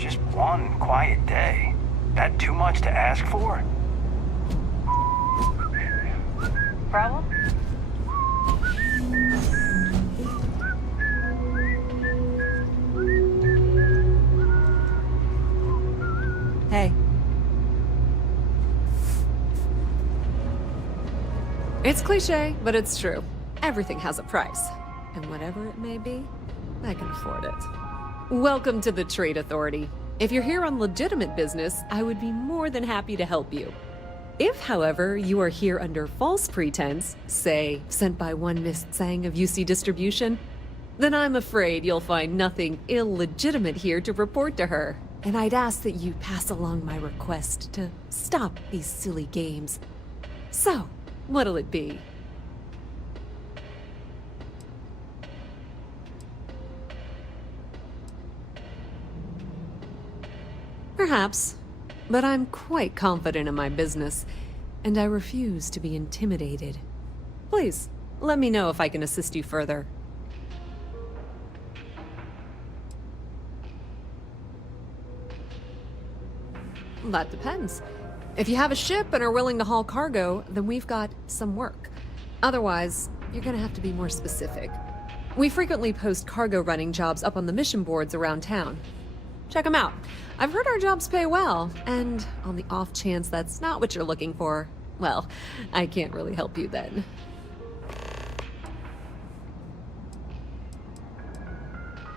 Just one quiet day. That too much to ask for? Problem? Hey. It's cliche, but it's true. Everything has a price. And whatever it may be, I can afford it. Welcome to the Trade Authority. If you're here on legitimate business, I would be more than happy to help you. If, however, you are here under false pretense, say, sent by one Miss Tsang of UC Distribution, then I'm afraid you'll find nothing illegitimate here to report to her. And I'd ask that you pass along my request to stop these silly games. So, what'll it be? Perhaps, but I'm quite confident in my business, and I refuse to be intimidated. Please, let me know if I can assist you further. That depends. If you have a ship and are willing to haul cargo, then we've got some work. Otherwise, you're gonna have to be more specific. We frequently post cargo running jobs up on the mission boards around town. Check them out. I've heard our jobs pay well, and on the off chance that's not what you're looking for, well, I can't really help you then.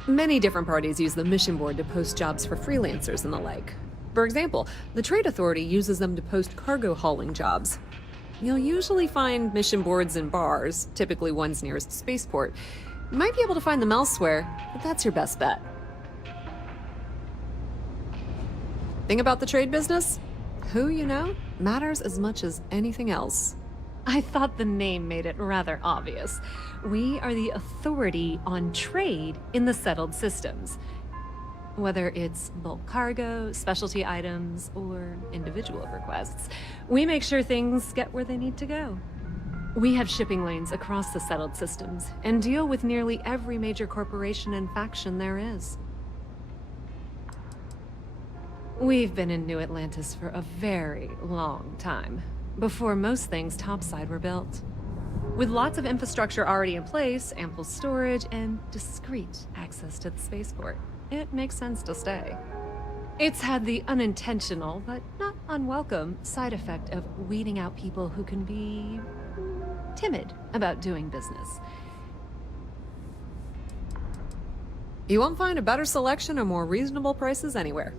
Many different parties use the mission board to post jobs for freelancers and the like. For example, the Trade Authority uses them to post cargo hauling jobs. You'll usually find mission boards in bars, typically ones nearest a spaceport. You might be able to find them elsewhere, but that's your best bet. Thing about the trade business? Who you know matters as much as anything else. I thought the name made it rather obvious. We are the authority on trade in the settled systems. Whether it's bulk cargo, specialty items, or individual requests, we make sure things get where they need to go. We have shipping lanes across the settled systems and deal with nearly every major corporation and faction there is. We've been in New Atlantis for a very long time, before most things topside were built. With lots of infrastructure already in place, ample storage, and discreet access to the spaceport, it makes sense to stay. It's had the unintentional, but not unwelcome, side effect of weeding out people who can be timid about doing business. You won't find a better selection or more reasonable prices anywhere.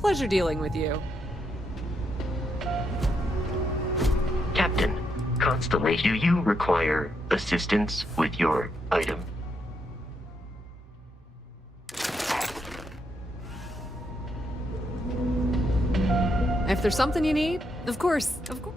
Pleasure dealing with you. Captain, Constellation, do you require assistance with your item? If there's something you need, of course, of course.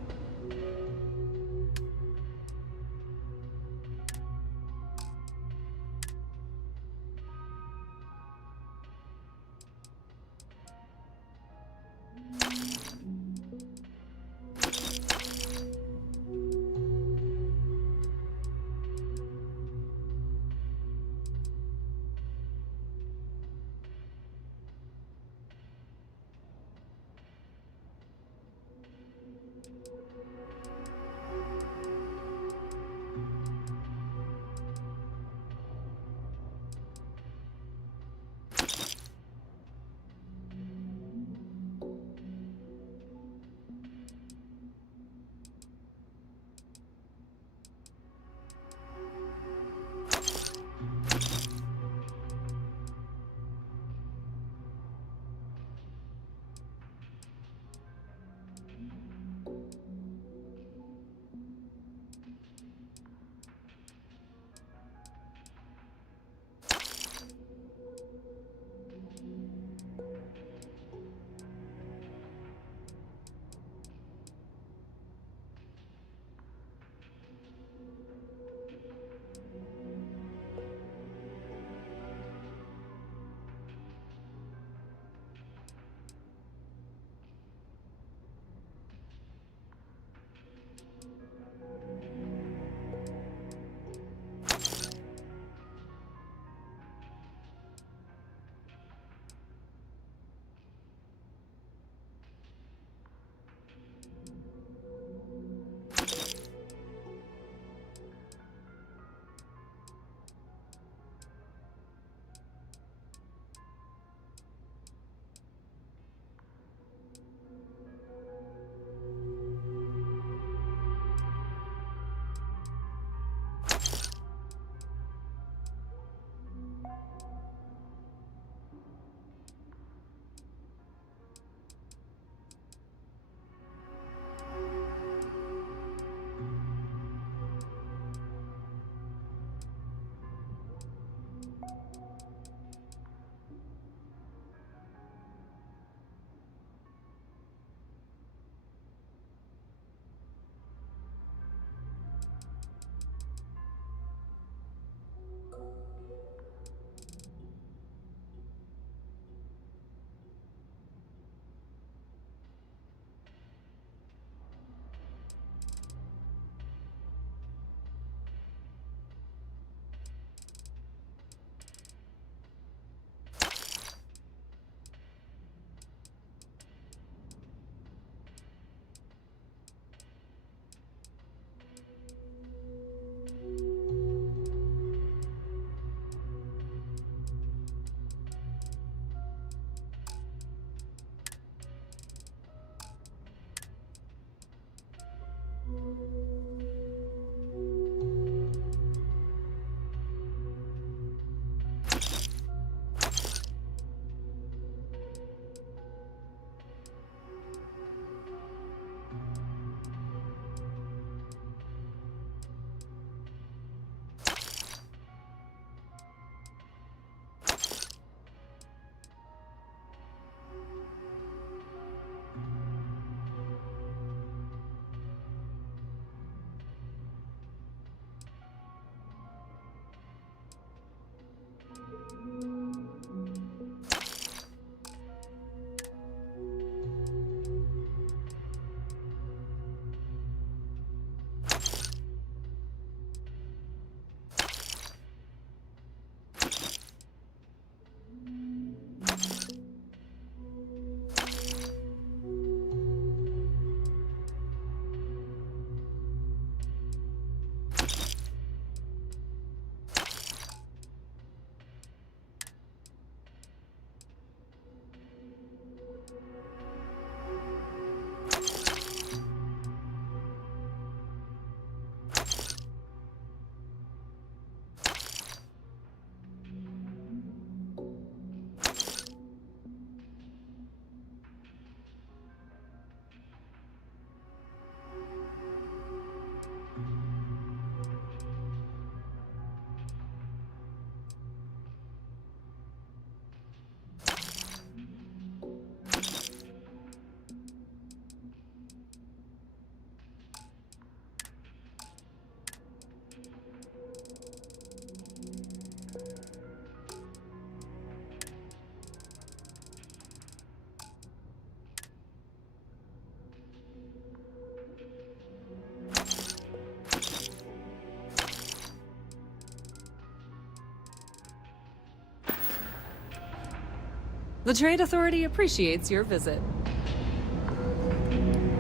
The Trade Authority appreciates your visit.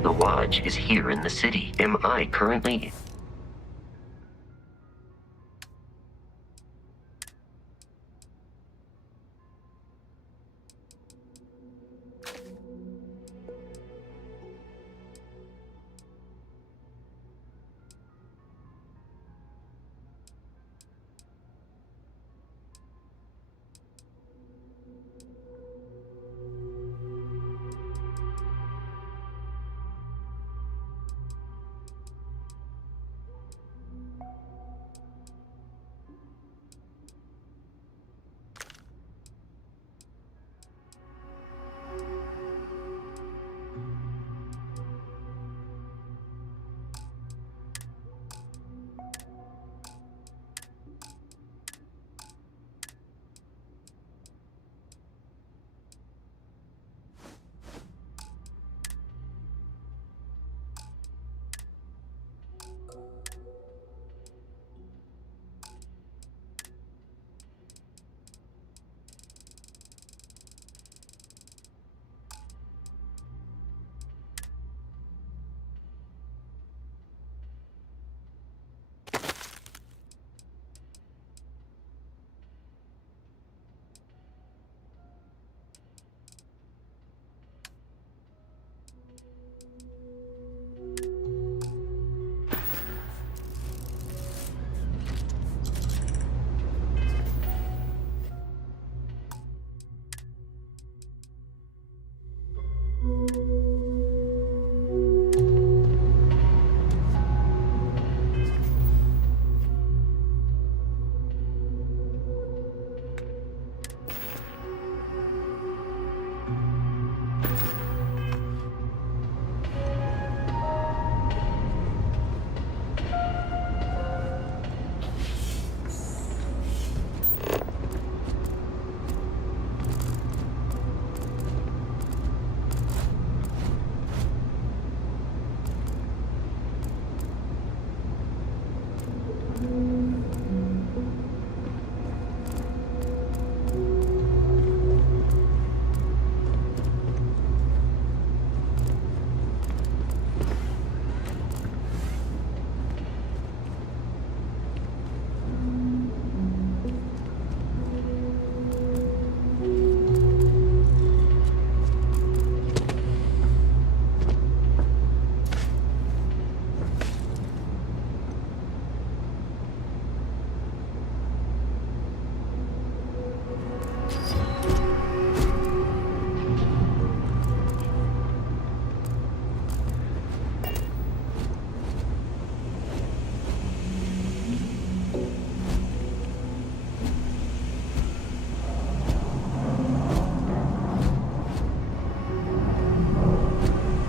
The lodge is here in the city. Am I currently...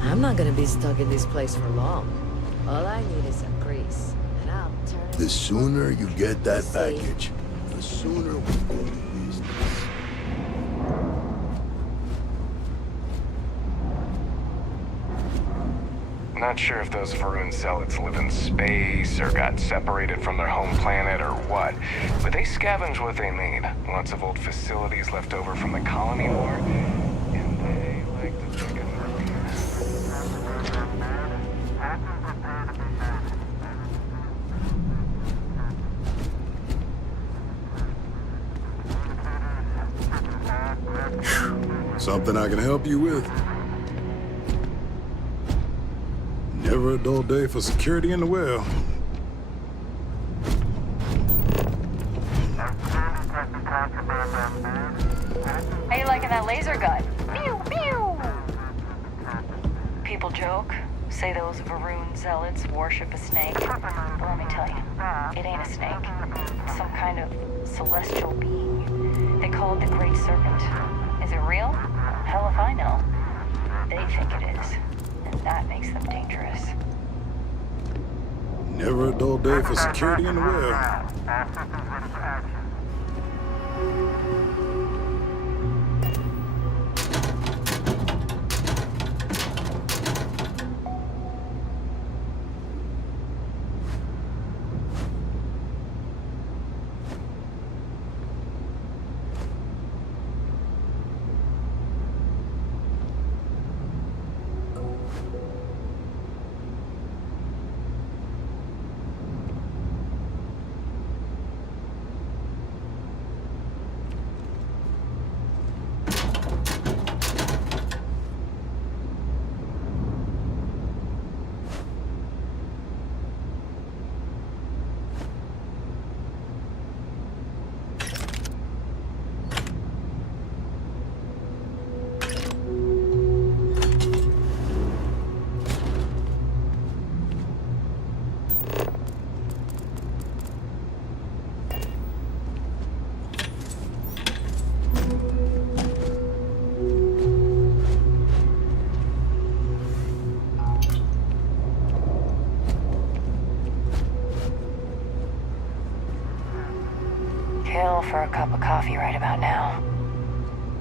I'm not gonna be stuck in this place for long. All I need is some grease, and I'll turn it... The sooner you get that package, the sooner we go to business. Not sure if those Varun zealots live in space or got separated from their home planet or what, but they scavenge what they need. Lots of old facilities left over from the colony war, and they like to think of Something I can help you with? Never a dull day for security in the well. How you liking that laser gun? Pew, pew! People joke, say those Varun zealots worship a snake. But let me tell you, it ain't a snake. It's some kind of celestial being. They call it the Great Serpent. Is it real? Hell if I know. They think it is. And that makes them dangerous. Never a dull day for security in the well. kill for a cup of coffee right about now.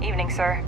Evening, sir.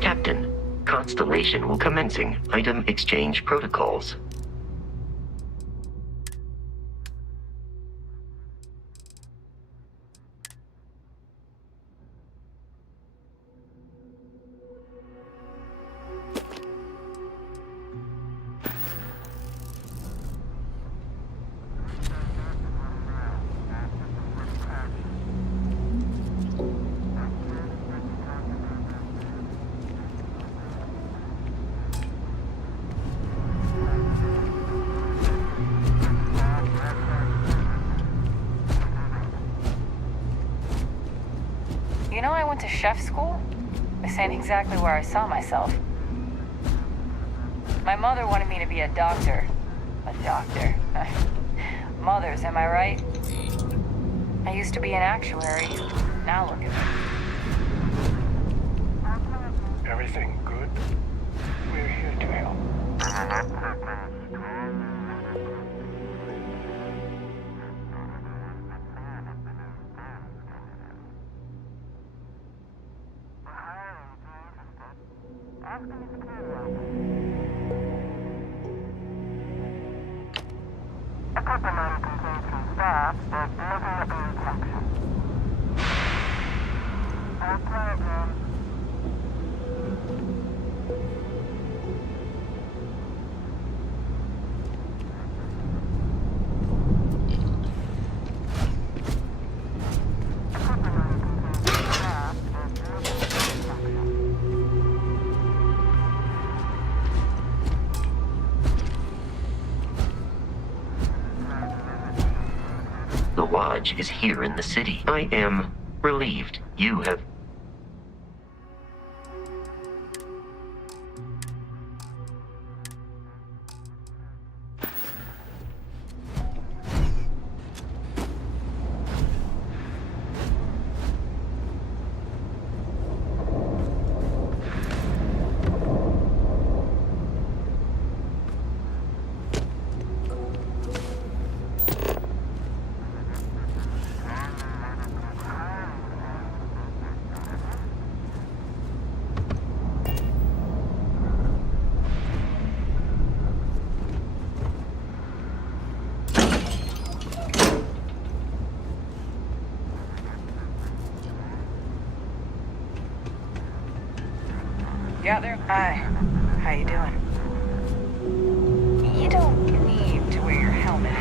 Captain, Constellation will commencing item exchange protocols. You know I went to chef school? This ain't exactly where I saw myself. My mother wanted me to be a doctor. A doctor. Mothers, am I right? I used to be an actuary. Now look at me. Everything good? We're here to help. The Lodge is here in the city. I am relieved you have... Yeah, there. Hi. How you doing? You don't need to wear your helmet.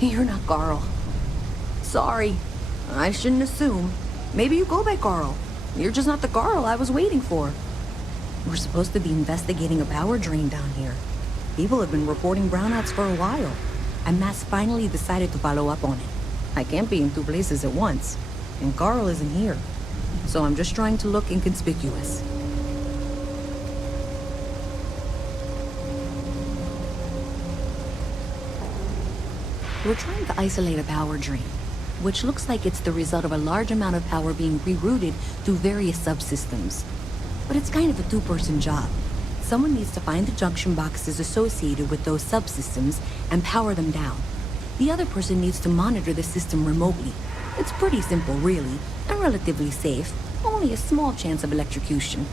You're not Carl. Sorry. I shouldn't assume. Maybe you go by Carl. You're just not the Carl I was waiting for. We're supposed to be investigating a power drain down here. People have been reporting brownouts for a while, and Mass finally decided to follow up on it. I can't be in two places at once, and Carl isn't here. So I'm just trying to look inconspicuous. We're trying to isolate a power drain, which looks like it's the result of a large amount of power being rerouted through various subsystems. But it's kind of a two-person job. Someone needs to find the junction boxes associated with those subsystems and power them down. The other person needs to monitor the system remotely. It's pretty simple, really, and relatively safe. Only a small chance of electrocution.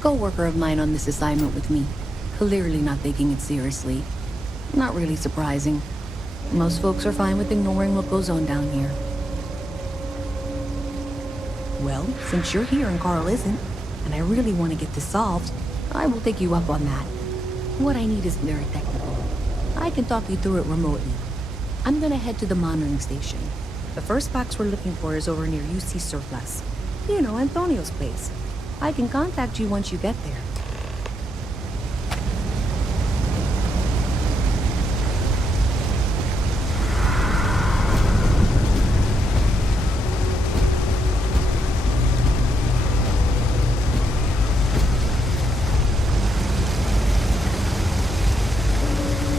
Co-worker of mine on this assignment with me. Clearly not taking it seriously. Not really surprising. Most folks are fine with ignoring what goes on down here. Well, since you're here and Carl isn't, and I really want to get this solved, I will take you up on that. What I need isn't very technical. I can talk you through it remotely. I'm gonna head to the monitoring station. The first box we're looking for is over near UC Surplus. You know, Antonio's place. I can contact you once you get there.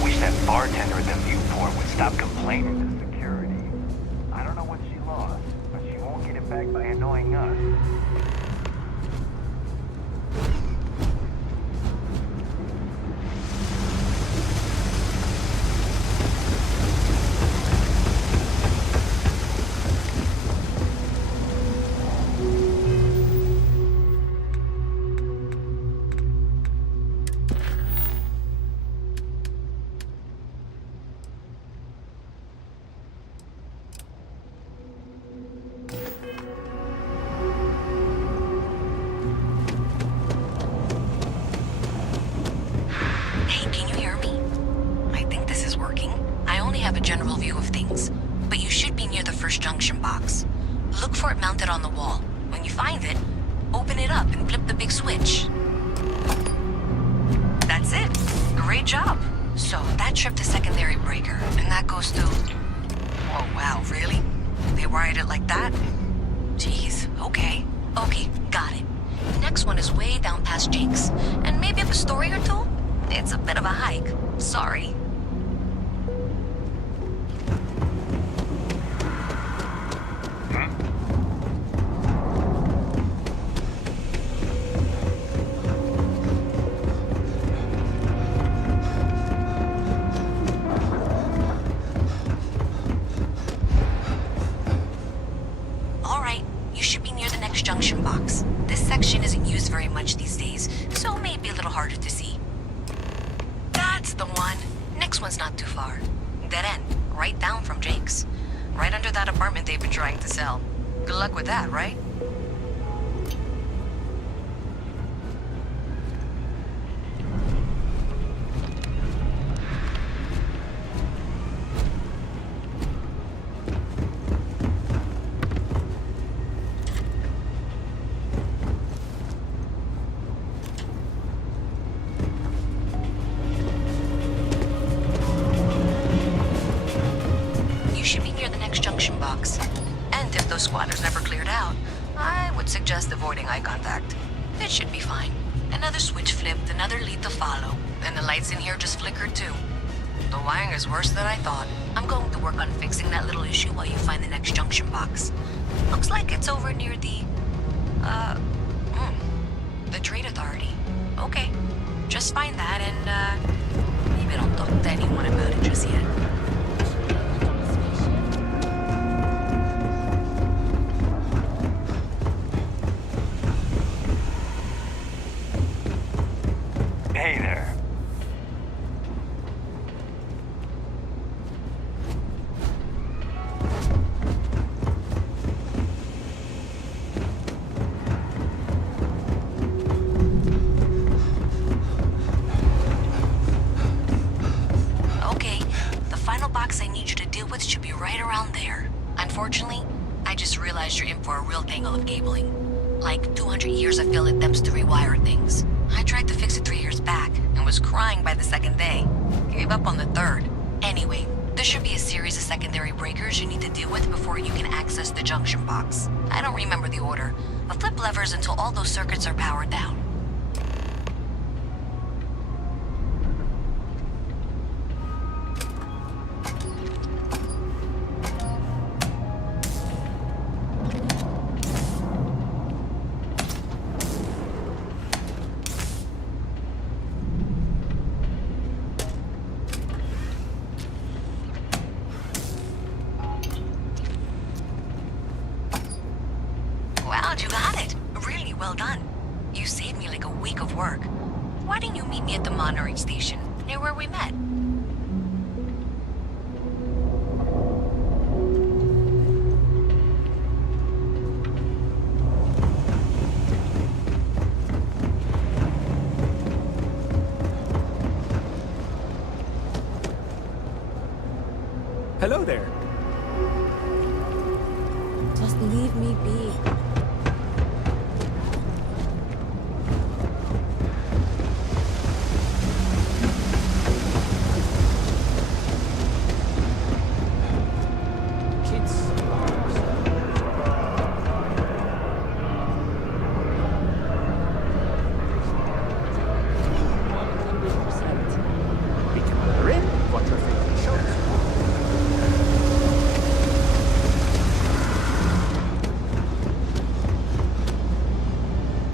Wish that bartender at the Viewport would stop complaining to security. I don't know what she lost, but she won't get it back by annoying us. Hey, can you hear me? I think this is working. I only have a general view of things, but you should be near the first junction box. Look for it mounted on the wall. When you find it, open it up and flip the big switch. That's it. Great job. So that tripped a secondary breaker, and that goes to... Oh, wow, really? They wired it like that? Jeez, okay. Okay, got it. Next one is way down past Jake's, and maybe up a story or two? It's a bit of a hike. Sorry. All right, you should be near the next junction box. This section isn't used very much these days, so it may be a little harder to see. That's the one. Next one's not too far. Dead end, right down from Jake's. Right under that apartment they've been trying to sell. Good luck with that, right? You should be near the next junction box. And if those squatters never cleared out, I would suggest avoiding eye contact. It should be fine. Another switch flipped, another lead to follow, and the lights in here just flickered too. The wiring is worse than I thought. I'm going to work on fixing that little issue while you find the next junction box. Looks like it's over near the Trade Authority. Okay, just find that and, maybe don't talk to anyone about it just yet. Hey there. tangle of cabling. Like 200 years of fill attempts to rewire things. I tried to fix it 3 years back and was crying by the second day. Gave up on the third. Anyway, there should be a series of secondary breakers you need to deal with before you can access the junction box. I don't remember the order, but flip levers until all those circuits are powered down. Wow, you got it. Really well done. You saved me like a week of work. Why didn't you meet me at the monorail station, near where we met? Hello there. Just leave me be.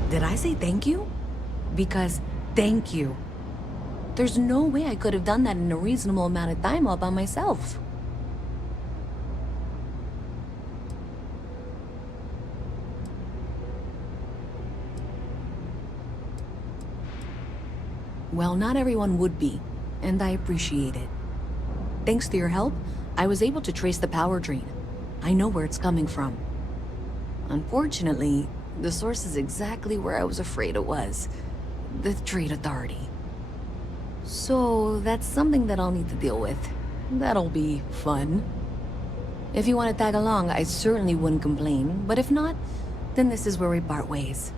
Did I say thank you? Because thank you. There's no way I could have done that in a reasonable amount of time all by myself. Well, not everyone would be, and I appreciate it. Thanks to your help, I was able to trace the power drain. I know where it's coming from. Unfortunately, the source is exactly where I was afraid it was. The Trade Authority. So, that's something that I'll need to deal with. That'll be fun. If you want to tag along, I certainly wouldn't complain, but if not, then this is where we part ways.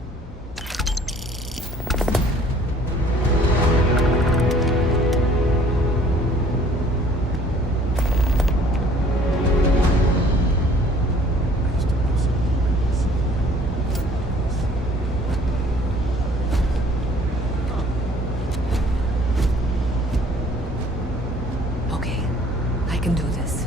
Okay, I can do this.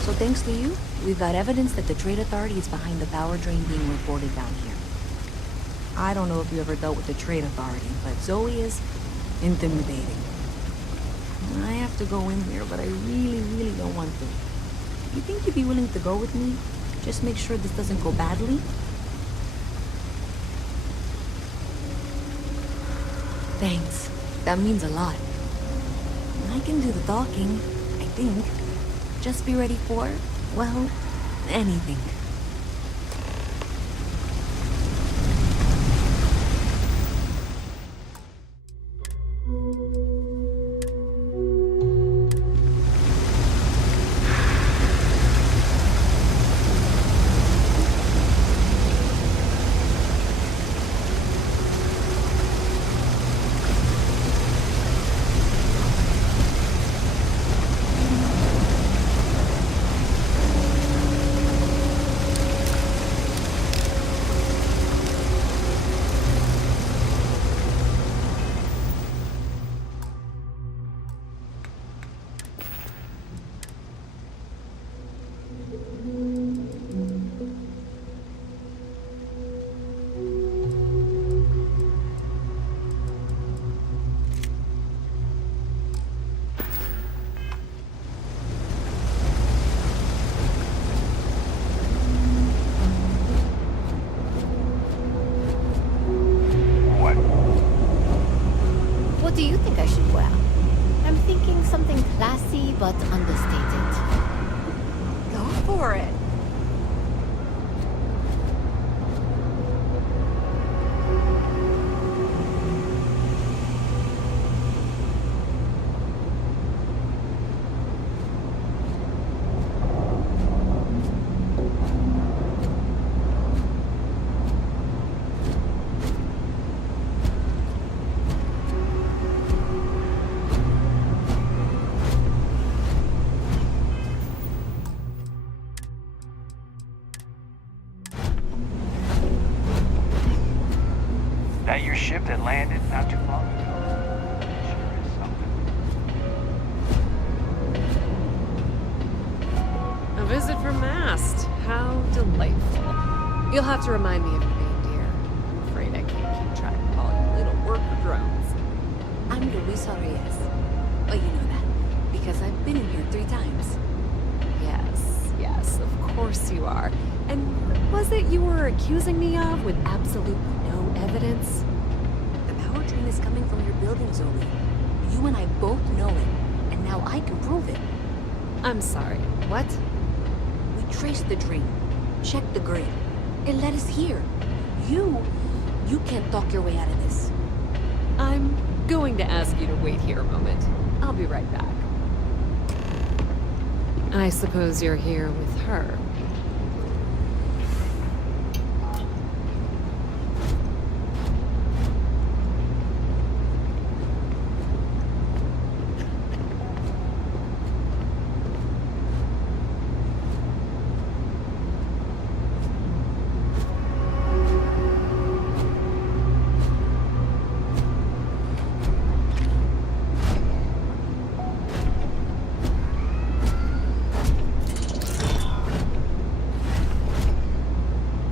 So thanks to you, we've got evidence that the Trade Authority is behind the power drain being reported down here. I don't know if you ever dealt with the Trade Authority, but Zoe is intimidating. I have to go in there, but I really don't want to. You think you'd be willing to go with me? Just make sure this doesn't go badly? Thanks. That means a lot. I can do the talking, I think. Just be ready for, well, anything. for it. That your ship that landed not too long ago? Sure is something. A visit from Mast. How delightful. You'll have to remind me of your name, dear. I'm afraid I can't keep track of all you little worker drones. I'm Luisa Reyes. Oh, you know that, because I've been in here 3 times. Yes, of course you are. And what was it you were accusing me of with absolutely no evidence? The power train is coming from your building, Zoe. You and I both know it, and now I can prove it. I'm sorry, what? We traced the train, checked the grid. It led us here. You can't talk your way out of this. I'm going to ask you to wait here a moment. I'll be right back. I suppose you're here with her.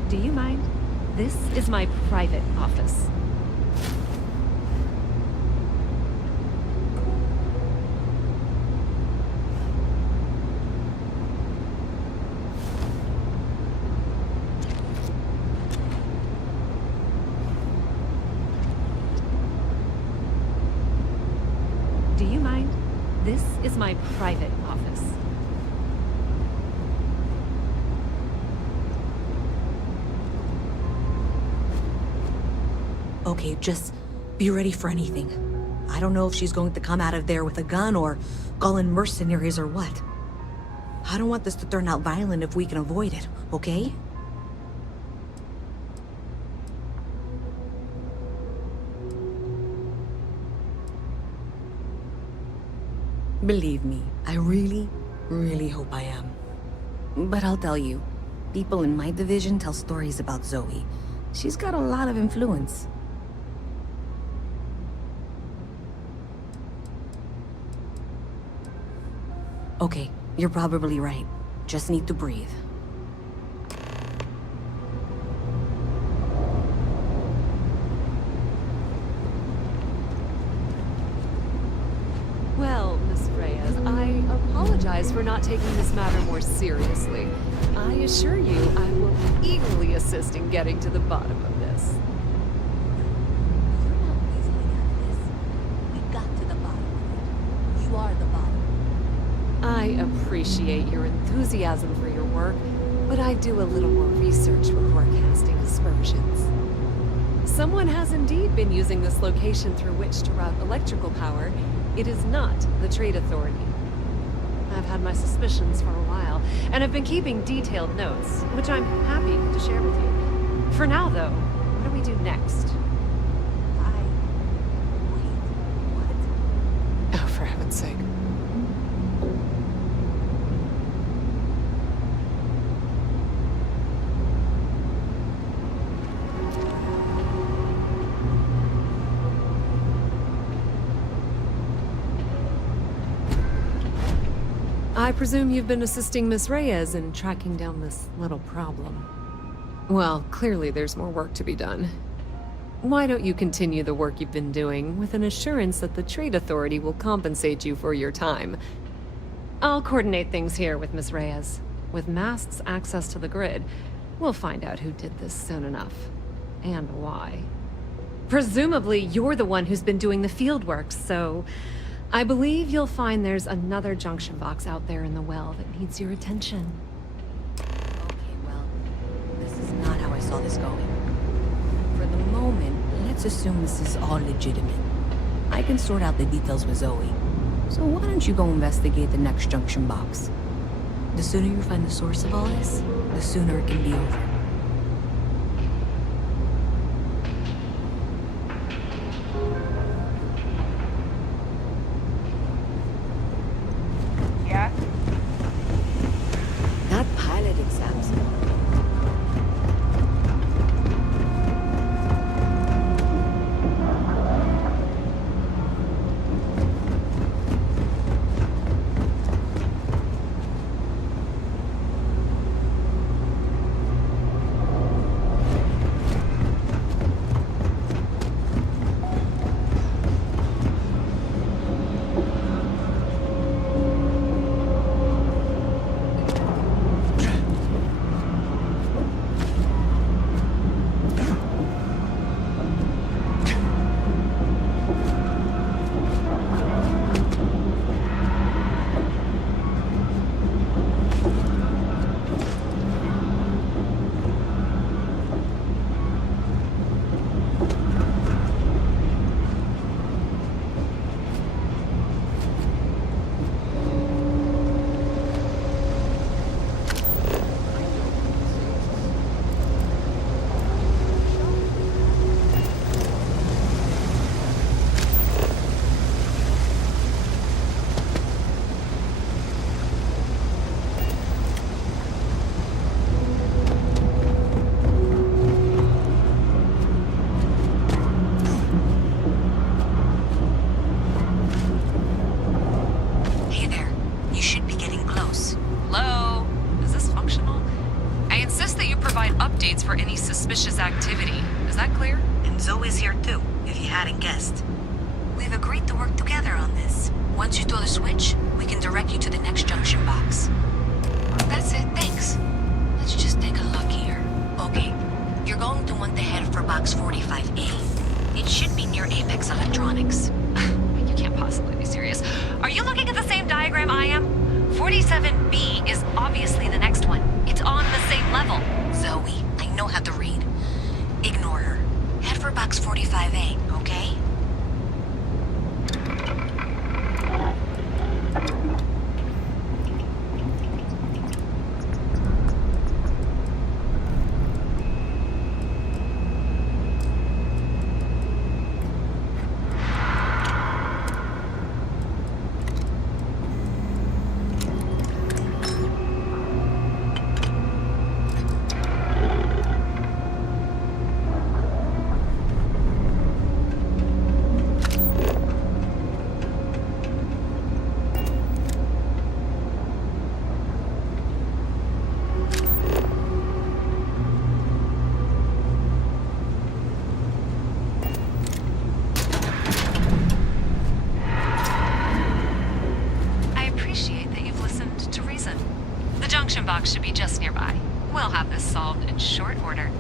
Do you mind? This is my private office. Do you mind? This is my private office. Okay, just be ready for anything. I don't know if she's going to come out of there with a gun or call in mercenaries or what. I don't want this to turn out violent if we can avoid it, okay? Believe me, I really, really hope I am. But I'll tell you, people in my division tell stories about Zoe. She's got a lot of influence. Okay, you're probably right. Just need to breathe. Well, Miss Reyes, I apologize for not taking this matter more seriously. I assure you, I will eagerly assist in getting to the bottom of this. You're not weaseling out of this. We got to the bottom of it. You are the bottom. I appreciate your enthusiasm for your work, but I do a little more research before casting aspersions. Someone has indeed been using this location through which to route electrical power. It is not the Trade Authority. I've had my suspicions for a while, and have been keeping detailed notes, which I'm happy to share with you. For now, though, what do we do next? Wait, what? Oh, for heaven's sake. I presume you've been assisting Miss Reyes in tracking down this little problem. Well, clearly there's more work to be done. Why don't you continue the work you've been doing with an assurance that the Trade Authority will compensate you for your time? I'll coordinate things here with Miss Reyes. With Mast's access to the grid, we'll find out who did this soon enough. And why. Presumably, you're the one who's been doing the field work, so I believe you'll find there's another junction box out there in the well that needs your attention. saw this going. For the moment, let's assume this is all legitimate. I can sort out the details with Zoe. So why don't you go investigate the next junction box? The sooner you find the source of all this, the sooner it can be over. Yeah? Not pilot exams. Hey there. You should be getting close. Hello? Is this functional? I insist that you provide updates for any suspicious activity. Is that clear? And Zoe's here too, if you hadn't guessed. We've agreed to work together on this. Once you throw the switch, we can direct you to the next junction box. That's it, thanks. Let's just take a look here. Okay, you're going to want to head for box 45A. It should be near Apex Electronics. You can't possibly be serious. Are you looking at the same diagram I am? 47B is obviously the next one. It's on the same level. Zoe, I know how to read. Ignore her. Head for box 45A, okay? box should be just nearby. We'll have this solved in short order.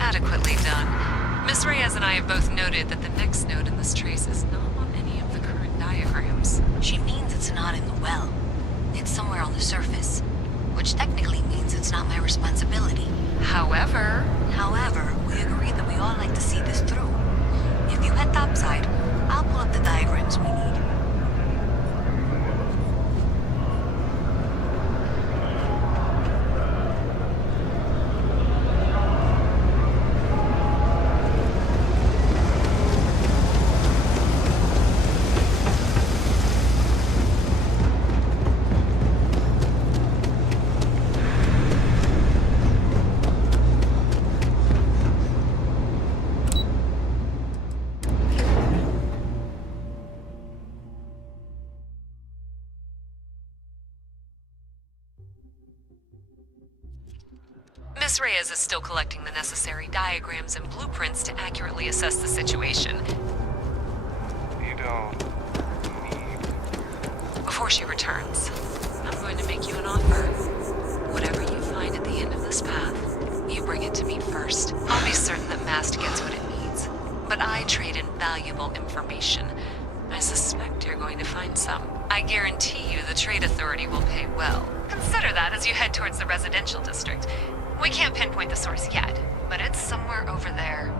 Adequately done. Miss Reyes and I have both noted that the next node in this trace is not on any of the current diagrams. She means it's not in the well. It's somewhere on the surface. Which technically means it's not my responsibility. However, we agreed that we all like to see this through. If you head topside, I'll pull up the diagrams we need. Miss Reyes is still collecting the necessary diagrams and blueprints to accurately assess the situation. You don't need... Before she returns, I'm going to make you an offer. Whatever you find at the end of this path, you bring it to me first. I'll be certain that Mast gets what it needs. But I trade in valuable information. I suspect you're going to find some. I guarantee you the Trade Authority will pay well. Consider that as you head towards the residential district. We can't pinpoint the source yet, but it's somewhere over there.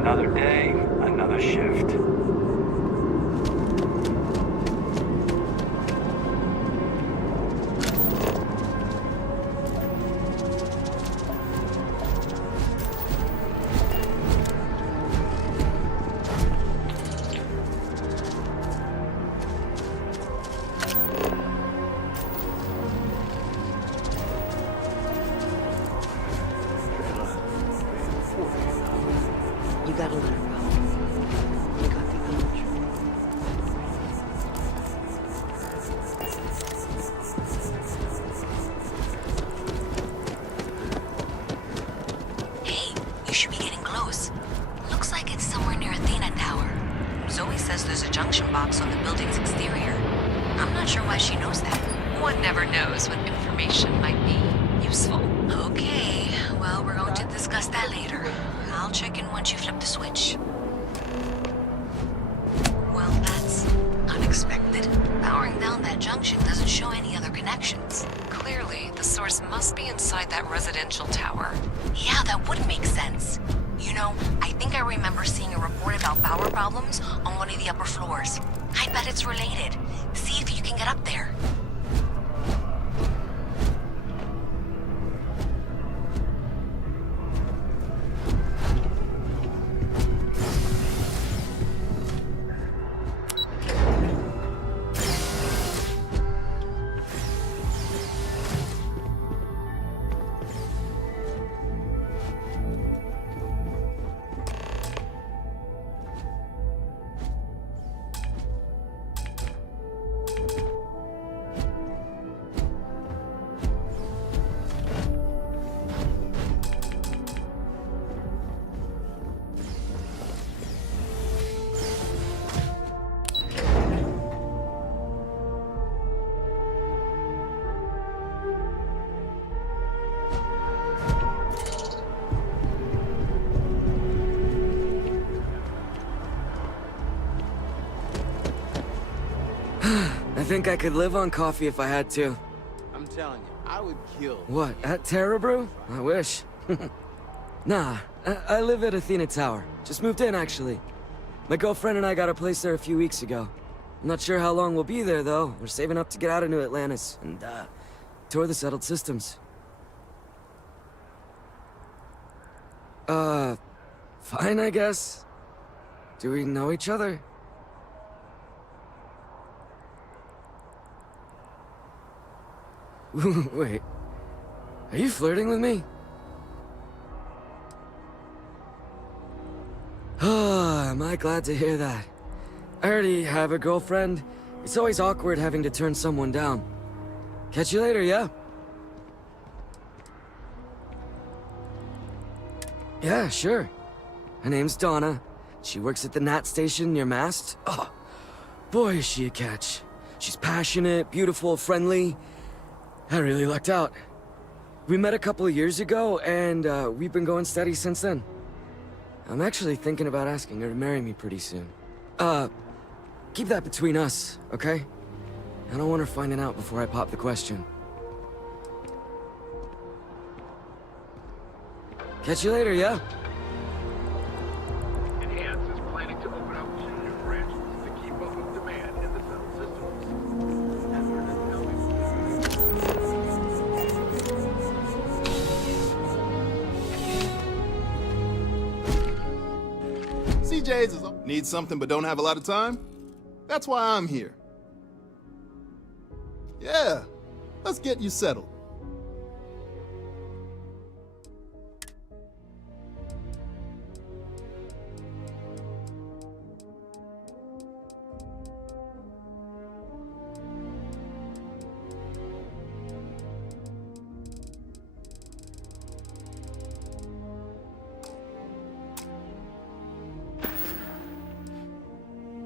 Another day, another shift. You gotta let her go. You got the image. Hey, you should be getting close. Looks like it's somewhere near Athena Tower. Zoe says there's a junction box on the building's exterior. I'm not sure why she knows that. One never knows what information might be useful. Okay, well, we're going to discuss that later. I'll check in once you flip the switch. Well, that's unexpected. Powering down that junction doesn't show any other connections. Clearly, the source must be inside that residential tower. Yeah, that would make sense. You know, I think I remember seeing a report about power problems on one of the upper floors. I bet it's related. See if you can get up there. I think I could live on coffee if I had to. I'm telling you, I would kill. What, at Terra Brew? I wish. Nah, I live at Athena Tower. Just moved in, actually. My girlfriend and I got a place there a few weeks ago. I'm not sure how long we'll be there, though. We're saving up to get out of New Atlantis and, tour the settled systems. Fine, I guess. Do we know each other? Wait. Are you flirting with me? Am I glad to hear that. I already have a girlfriend. It's always awkward having to turn someone down. Catch you later, yeah? Yeah, sure. Her name's Donna. She works at the Nat station near Mast. Oh, boy, is she a catch. She's passionate, beautiful, friendly. I really lucked out. We met a couple of years ago, and we've been going steady since then. I'm actually thinking about asking her to marry me pretty soon. Keep that between us, okay? I don't want her finding out before I pop the question. Catch you later, yeah? Enhance is planning to open up 2 new branches to keep up with demand in the settled systems. CJ's is... Need something but don't have a lot of time? That's why I'm here. Yeah, let's get you settled.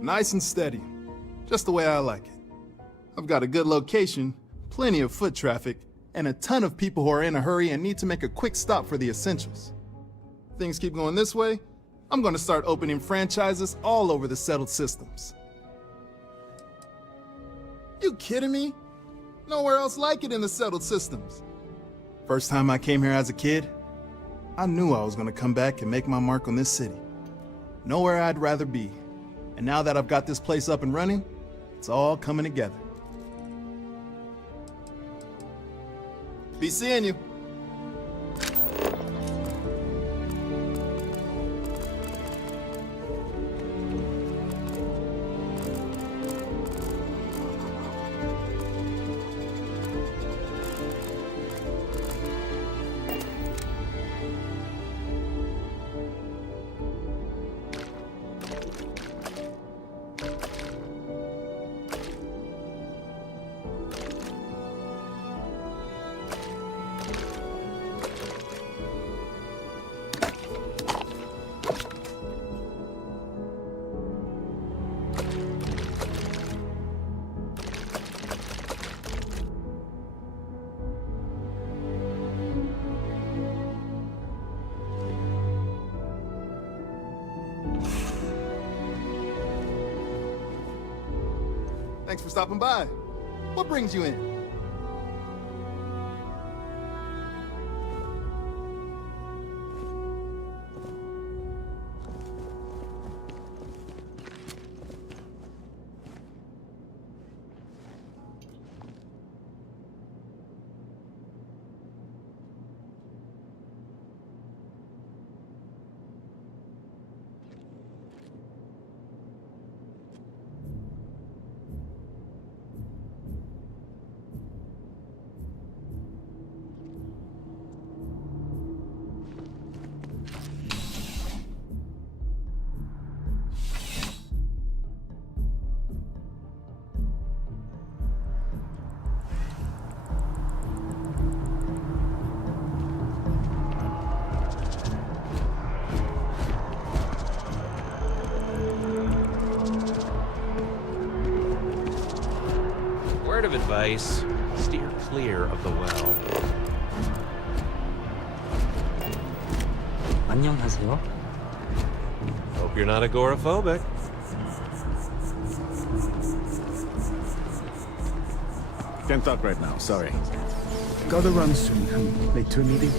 Nice and steady, just the way I like it. I've got a good location, plenty of foot traffic, and a ton of people who are in a hurry and need to make a quick stop for the essentials. Things keep going this way, I'm gonna start opening franchises all over the settled systems. You kidding me? Nowhere else like it in the settled systems. First time I came here as a kid, I knew I was gonna come back and make my mark on this city. Nowhere I'd rather be. And now that I've got this place up and running, it's all coming together. Be seeing you. Thanks for stopping by. What brings you in? Word of advice, steer clear of the well. 안녕하세요. Hope you're not agoraphobic. Can't talk right now, sorry. Gotta run soon. I'm late to a meeting.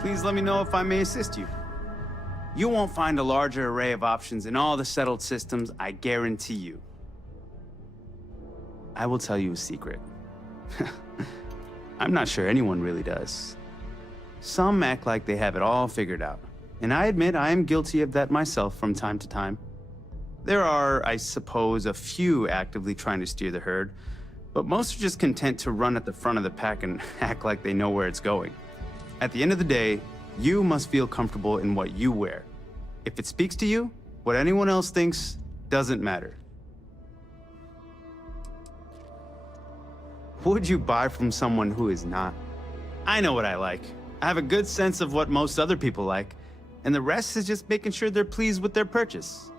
Please let me know if I may assist you. You won't find a larger array of options in all the settled systems, I guarantee you. I will tell you a secret. I'm not sure anyone really does. Some act like they have it all figured out, and I admit I am guilty of that myself from time to time. There are, I suppose, a few actively trying to steer the herd, but most are just content to run at the front of the pack and act like they know where it's going. At the end of the day, you must feel comfortable in what you wear. If it speaks to you, what anyone else thinks doesn't matter. Would you buy from someone who is not? I know what I like. I have a good sense of what most other people like, and the rest is just making sure they're pleased with their purchase.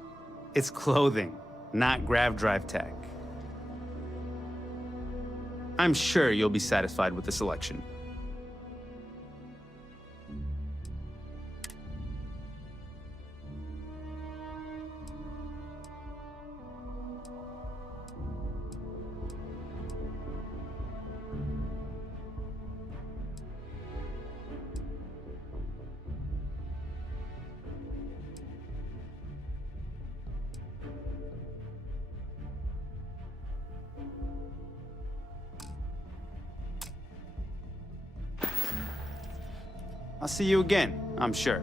It's clothing, not grav drive tech. I'm sure you'll be satisfied with the selection. I'll see you again, I'm sure.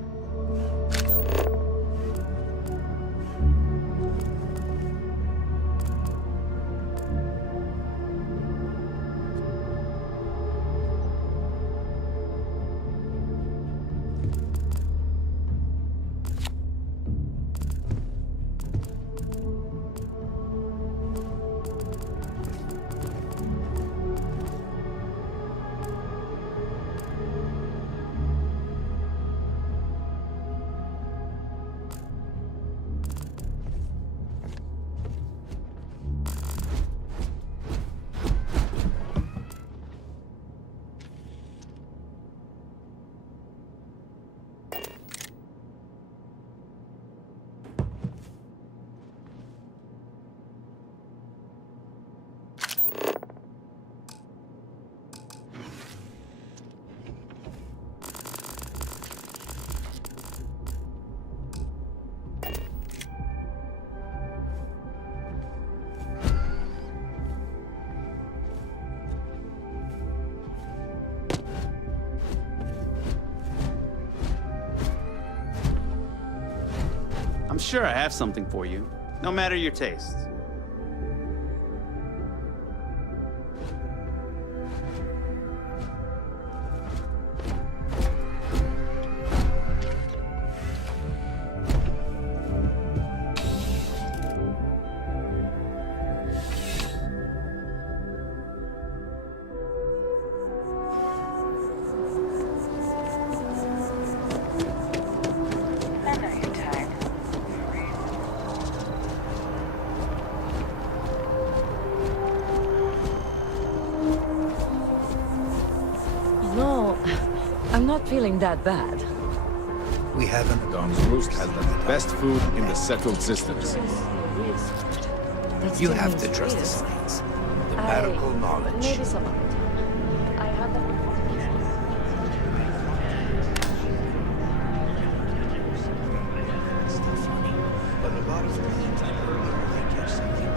I'm sure I have something for you, no matter your taste. I'm not feeling that bad. We haven't. Dom's Roost has the best food in the settled systems. You have to trust the science, the medical knowledge. Maybe some of it. I had that. But a lot of times I catch something.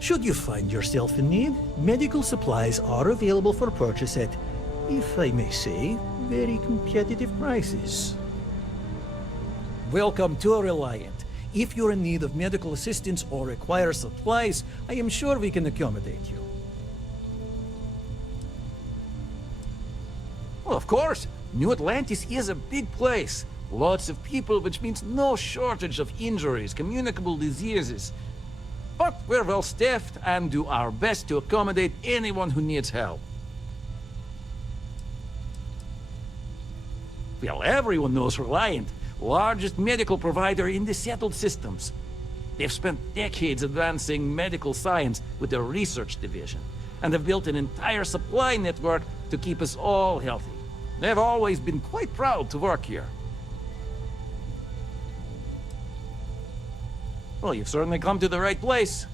Should you find yourself in need, medical supplies are available for purchase at, if I may say, very competitive prices. Welcome to Reliant. If you're in need of medical assistance or require supplies, I am sure we can accommodate you. Well, of course. New Atlantis is a big place. Lots of people, which means no shortage of injuries, communicable diseases. But we're well staffed and do our best to accommodate anyone who needs help. Well, everyone knows Reliant, largest medical provider in the settled systems. They've spent decades advancing medical science with their research division, and have built an entire supply network to keep us all healthy. They've always been quite proud to work here. Well, you've certainly come to the right place.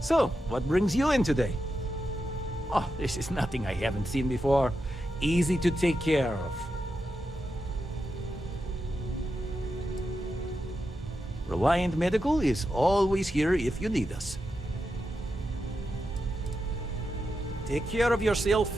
So, what brings you in today? Oh, this is nothing I haven't seen before. Easy to take care of. Reliant Medical is always here if you need us. Take care of yourself.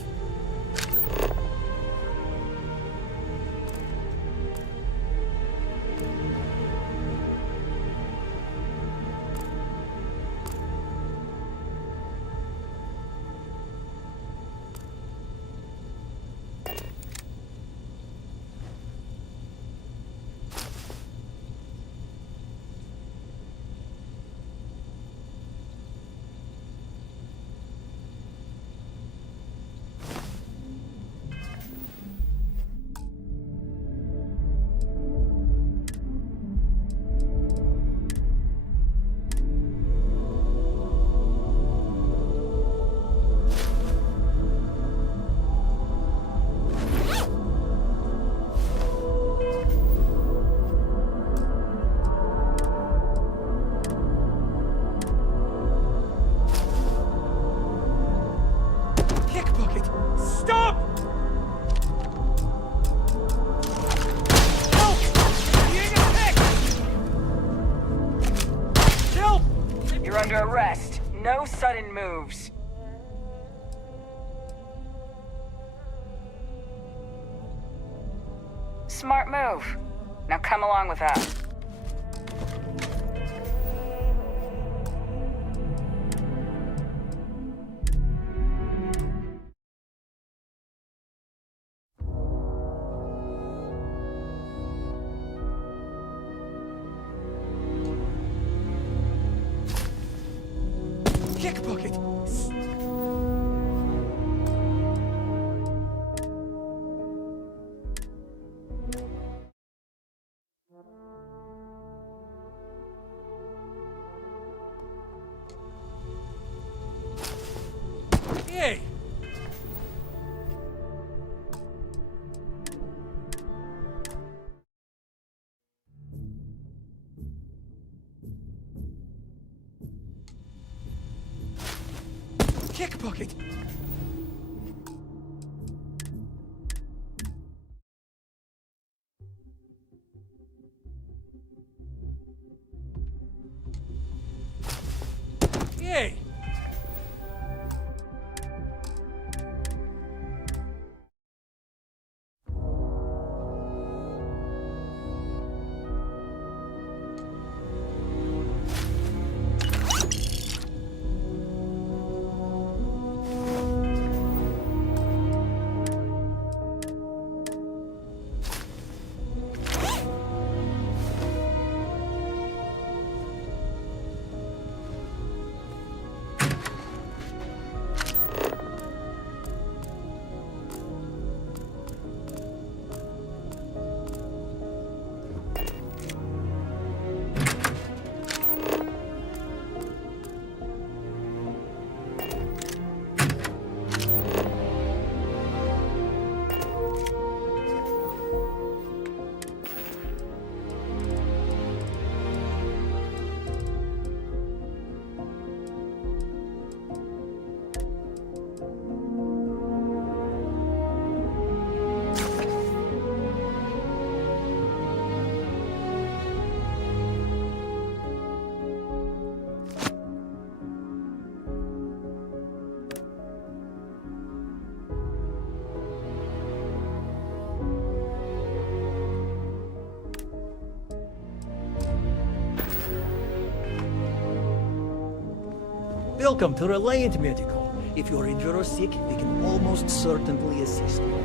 You're under arrest. No sudden moves. Smart move. Now come along with that. Pickpocket! Hey! Pickpocket! Hey! Welcome to Reliant Medical. If you're injured or sick, we can almost certainly assist you.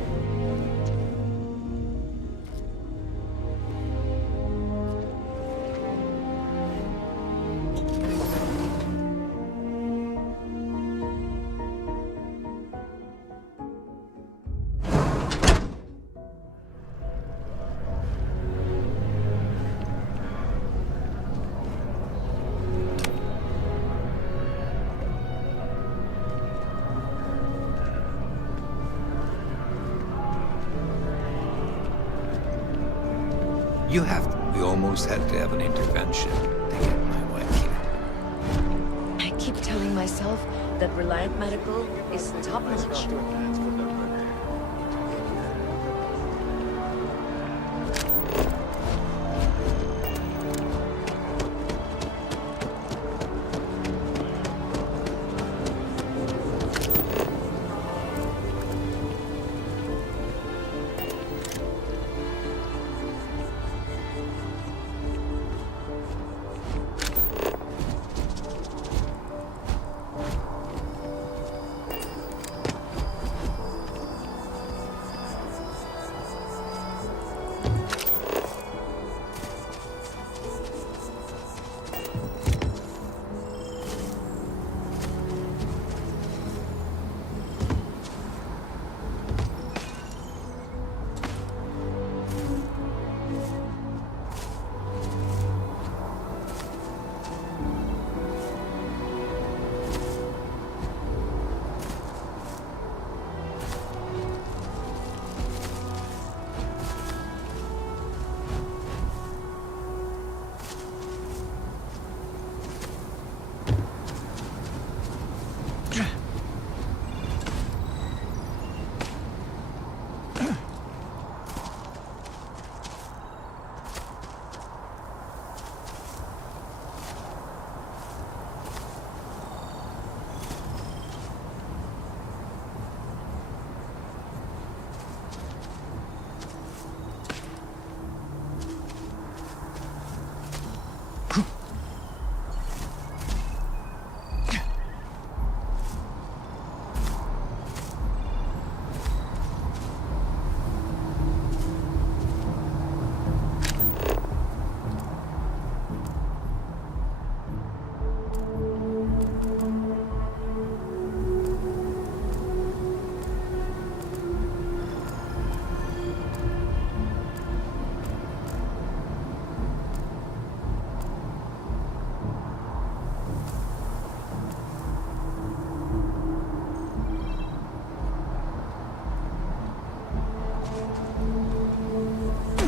You have to. We almost had to have an intervention to get my wife here. I keep telling myself that Reliant Medical is top-notch.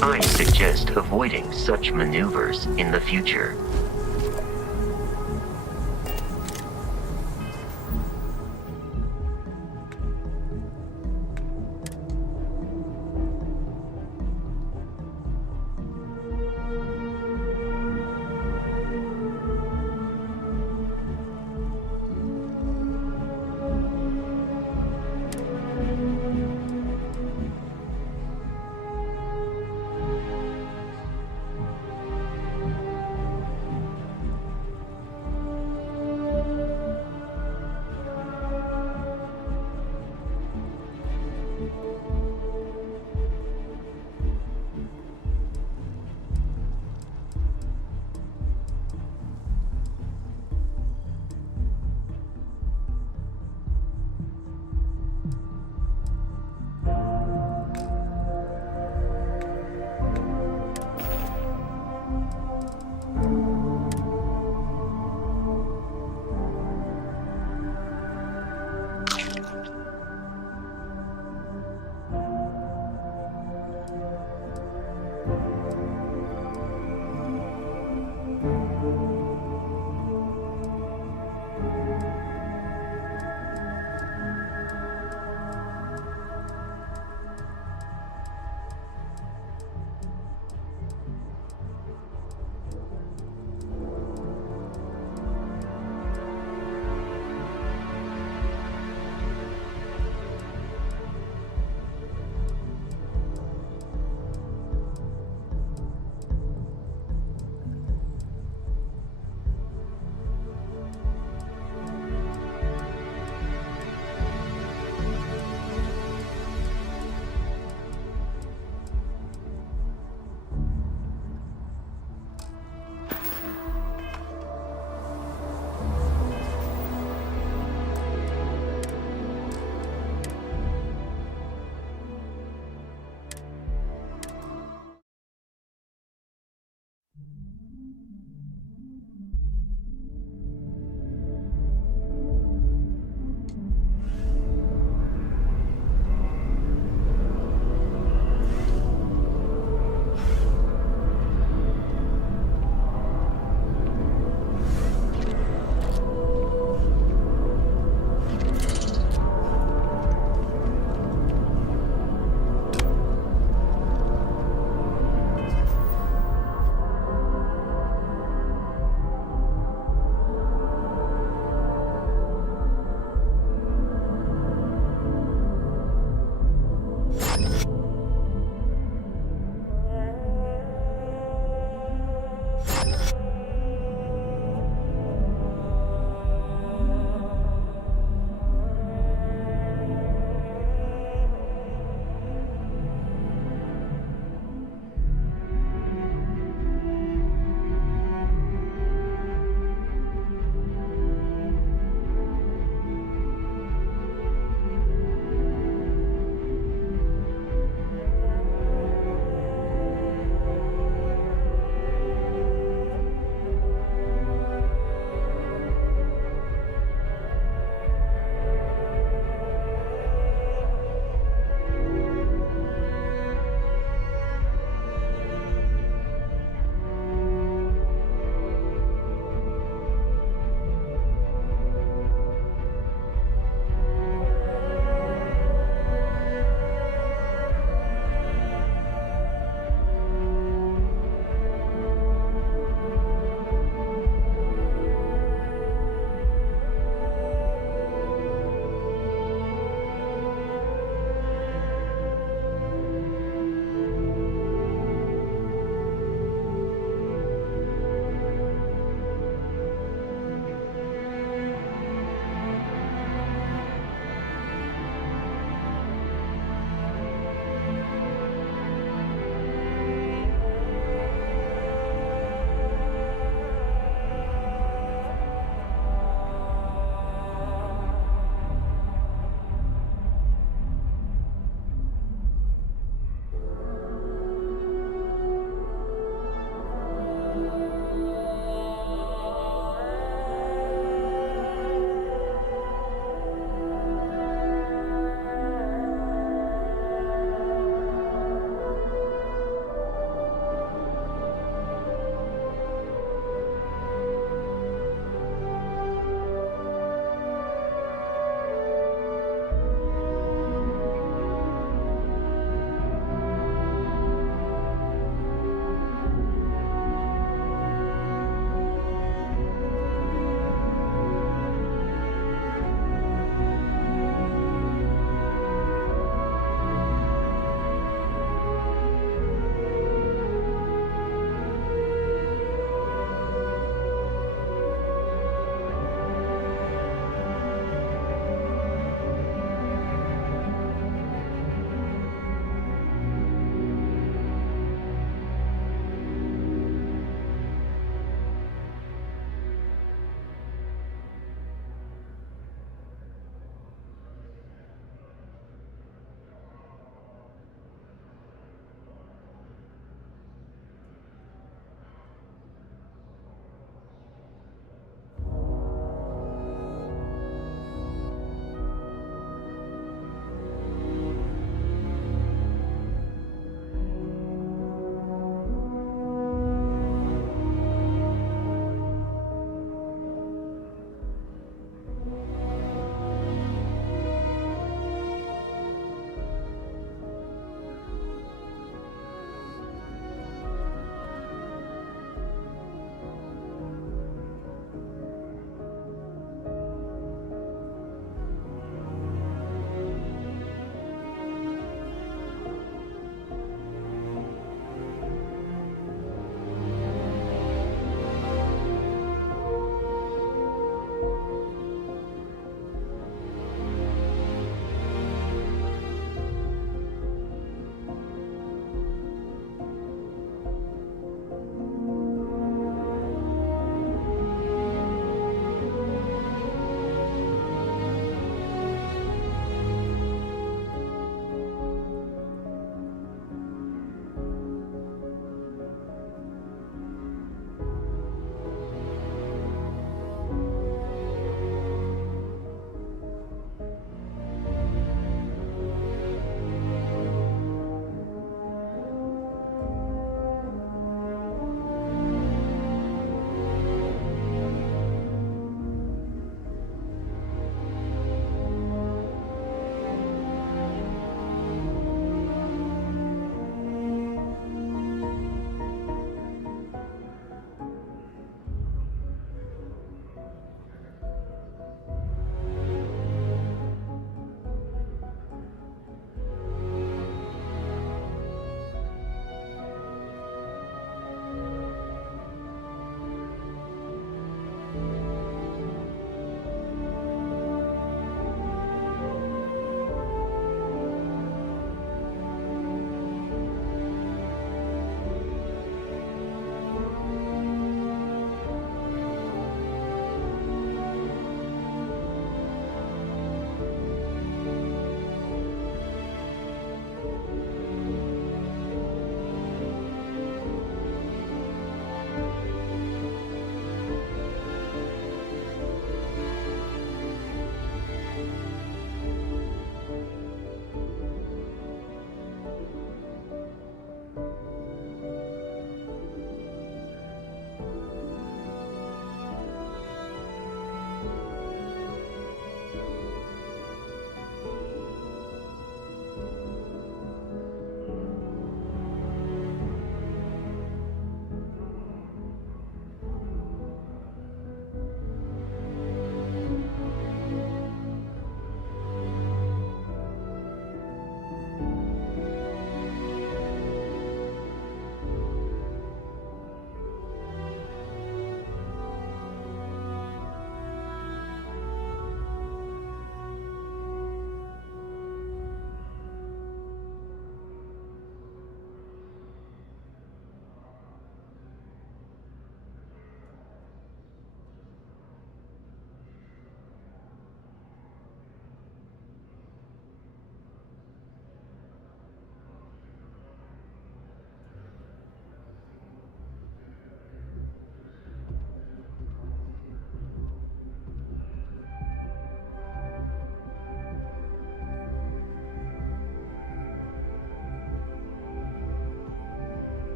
I suggest avoiding such maneuvers in the future.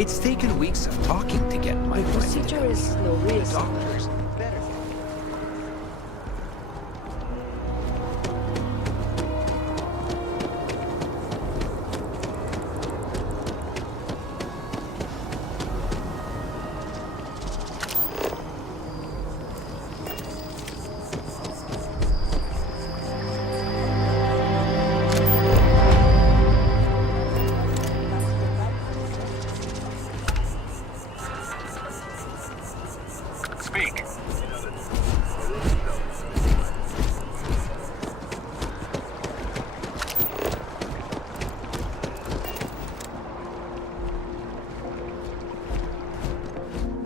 It's taken weeks of talking to get my The wife to procedure come is here. low The risk. doctors better. Speak.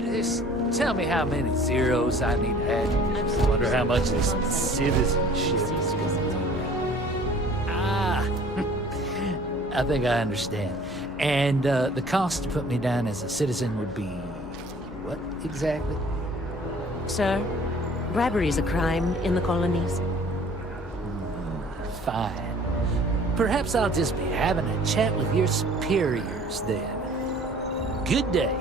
Just tell me how many zeros I need to add. I wonder how much this citizenship is going to do. Ah, I think I understand. And the cost to put me down as a citizen would be what exactly? Sir, bribery is a crime in the colonies. Fine. Perhaps I'll just be having a chat with your superiors then. Good day.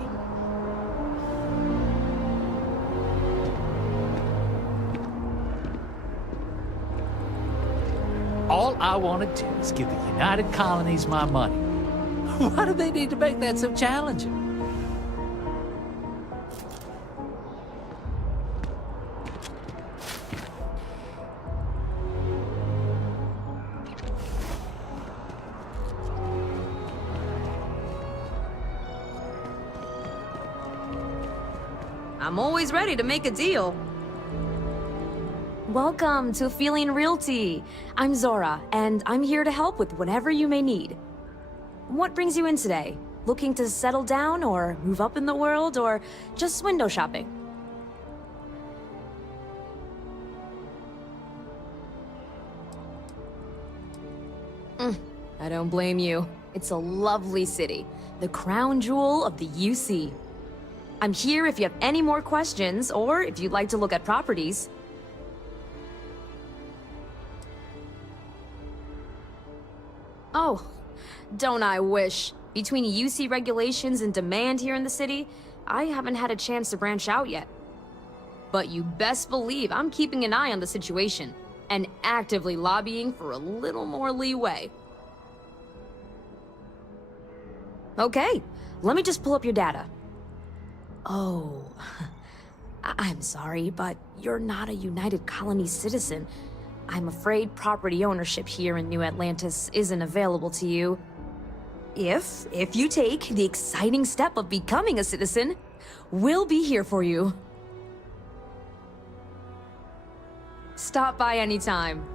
All I want to do is give the United Colonies my money. Why do they need to make that so challenging? I'm always ready to make a deal. Welcome to Feeling Realty. I'm Zora, and I'm here to help with whatever you may need. What brings you in today? Looking to settle down or move up in the world or just window shopping? I don't blame you. It's a lovely city, the crown jewel of the UC. I'm here if you have any more questions or if you'd like to look at properties. Oh, don't I wish. Between UC regulations and demand here in the city, I haven't had a chance to branch out yet. But you best believe I'm keeping an eye on the situation and actively lobbying for a little more leeway. Okay, let me just pull up your data. Oh, I'm sorry, but you're not a United Colony citizen. I'm afraid property ownership here in New Atlantis isn't available to you. If you take the exciting step of becoming a citizen, we'll be here for you. Stop by anytime.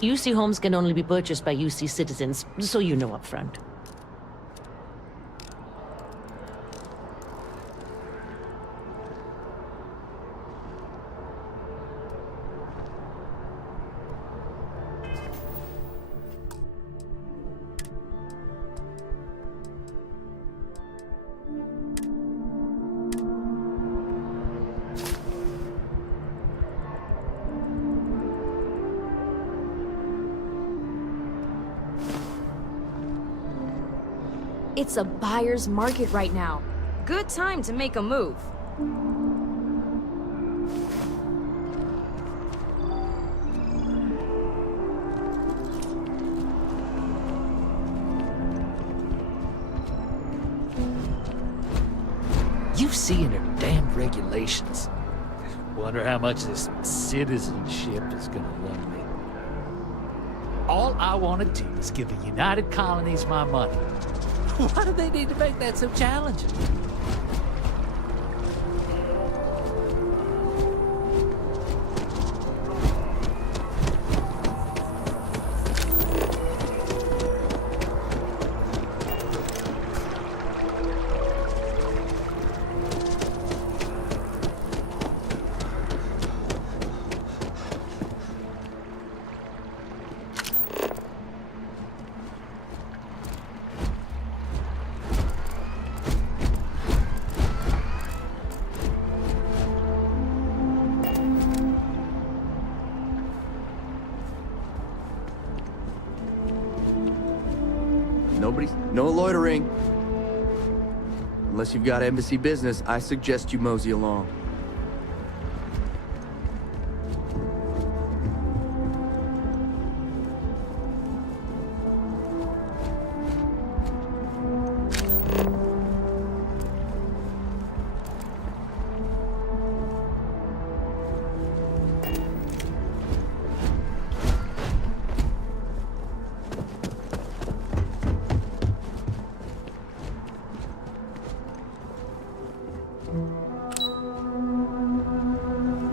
UC homes can only be purchased by UC citizens, so you know up front. It's a buyer's market right now. Good time to make a move. UC and her damned regulations. Wonder how much this citizenship is gonna run me. All I want to do is give the United Colonies my money. Why do they need to make that so challenging? No loitering. Unless you've got embassy business, I suggest you mosey along.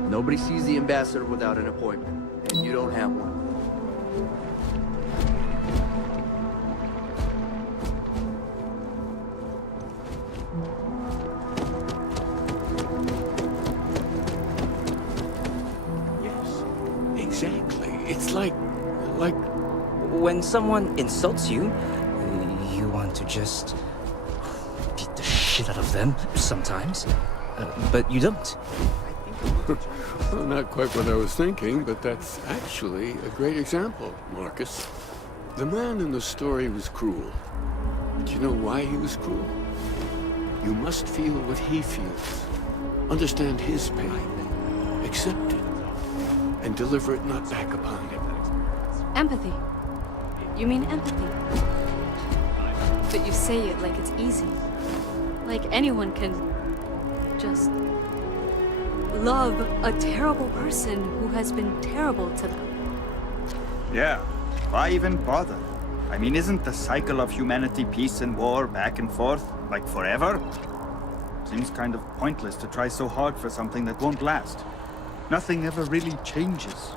Nobody sees the ambassador without an appointment, and you don't have one. Yes, exactly. It's like... When someone insults you, you want to just beat the shit out of them sometimes, but you don't. Well, not quite what I was thinking, but that's actually a great example, Marcus. The man in the story was cruel. Do you know why he was cruel? You must feel what he feels. Understand his pain. Accept it. And deliver it not back upon him. Empathy. You mean empathy? But you say it like it's easy. Like anyone can just love a terrible person who has been terrible to them. Yeah, why even bother? I mean, isn't the cycle of humanity peace and war back and forth, like forever? Seems kind of pointless to try so hard for something that won't last. Nothing ever really changes.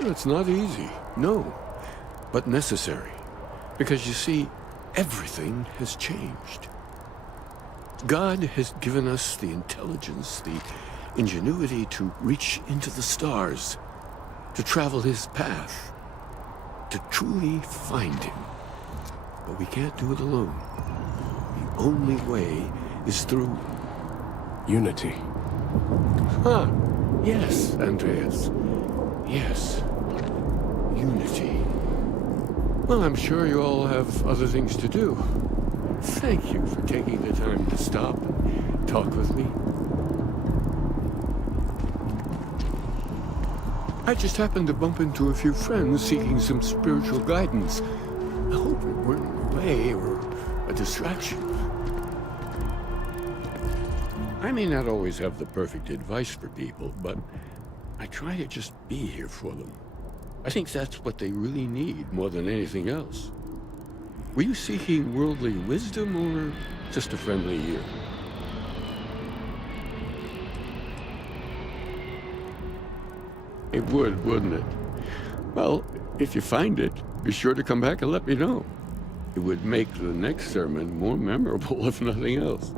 It's not easy, no, but necessary. Because you see, everything has changed. God has given us the intelligence, the ingenuity to reach into the stars, to travel his path, to truly find him. But we can't do it alone. The only way is through unity. Ah, yes, Andreas. Yes. Unity. Well, I'm sure you all have other things to do. Thank you for taking the time to stop and talk with me. I just happened to bump into a few friends seeking some spiritual guidance. I hope it weren't away or a distraction. I may not always have the perfect advice for people, but I try to just be here for them. I think that's what they really need more than anything else. Were you seeking worldly wisdom or just a friendly ear? It would, wouldn't it? Well, if you find it, be sure to come back and let me know. It would make the next sermon more memorable, if nothing else.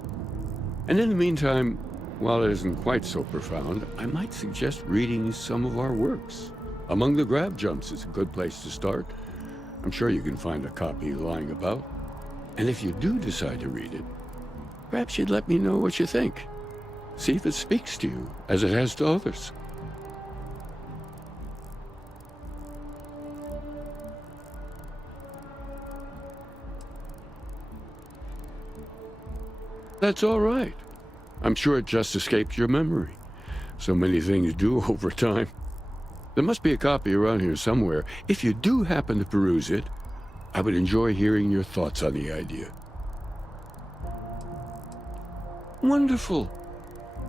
And in the meantime, while it isn't quite so profound, I might suggest reading some of our works. Among the Grab Jumps is a good place to start. I'm sure you can find a copy lying about. And if you do decide to read it, perhaps you'd let me know what you think. See if it speaks to you, as it has to others. That's all right. I'm sure it just escaped your memory. So many things do over time. There must be a copy around here somewhere. If you do happen to peruse it, I would enjoy hearing your thoughts on the idea. Wonderful.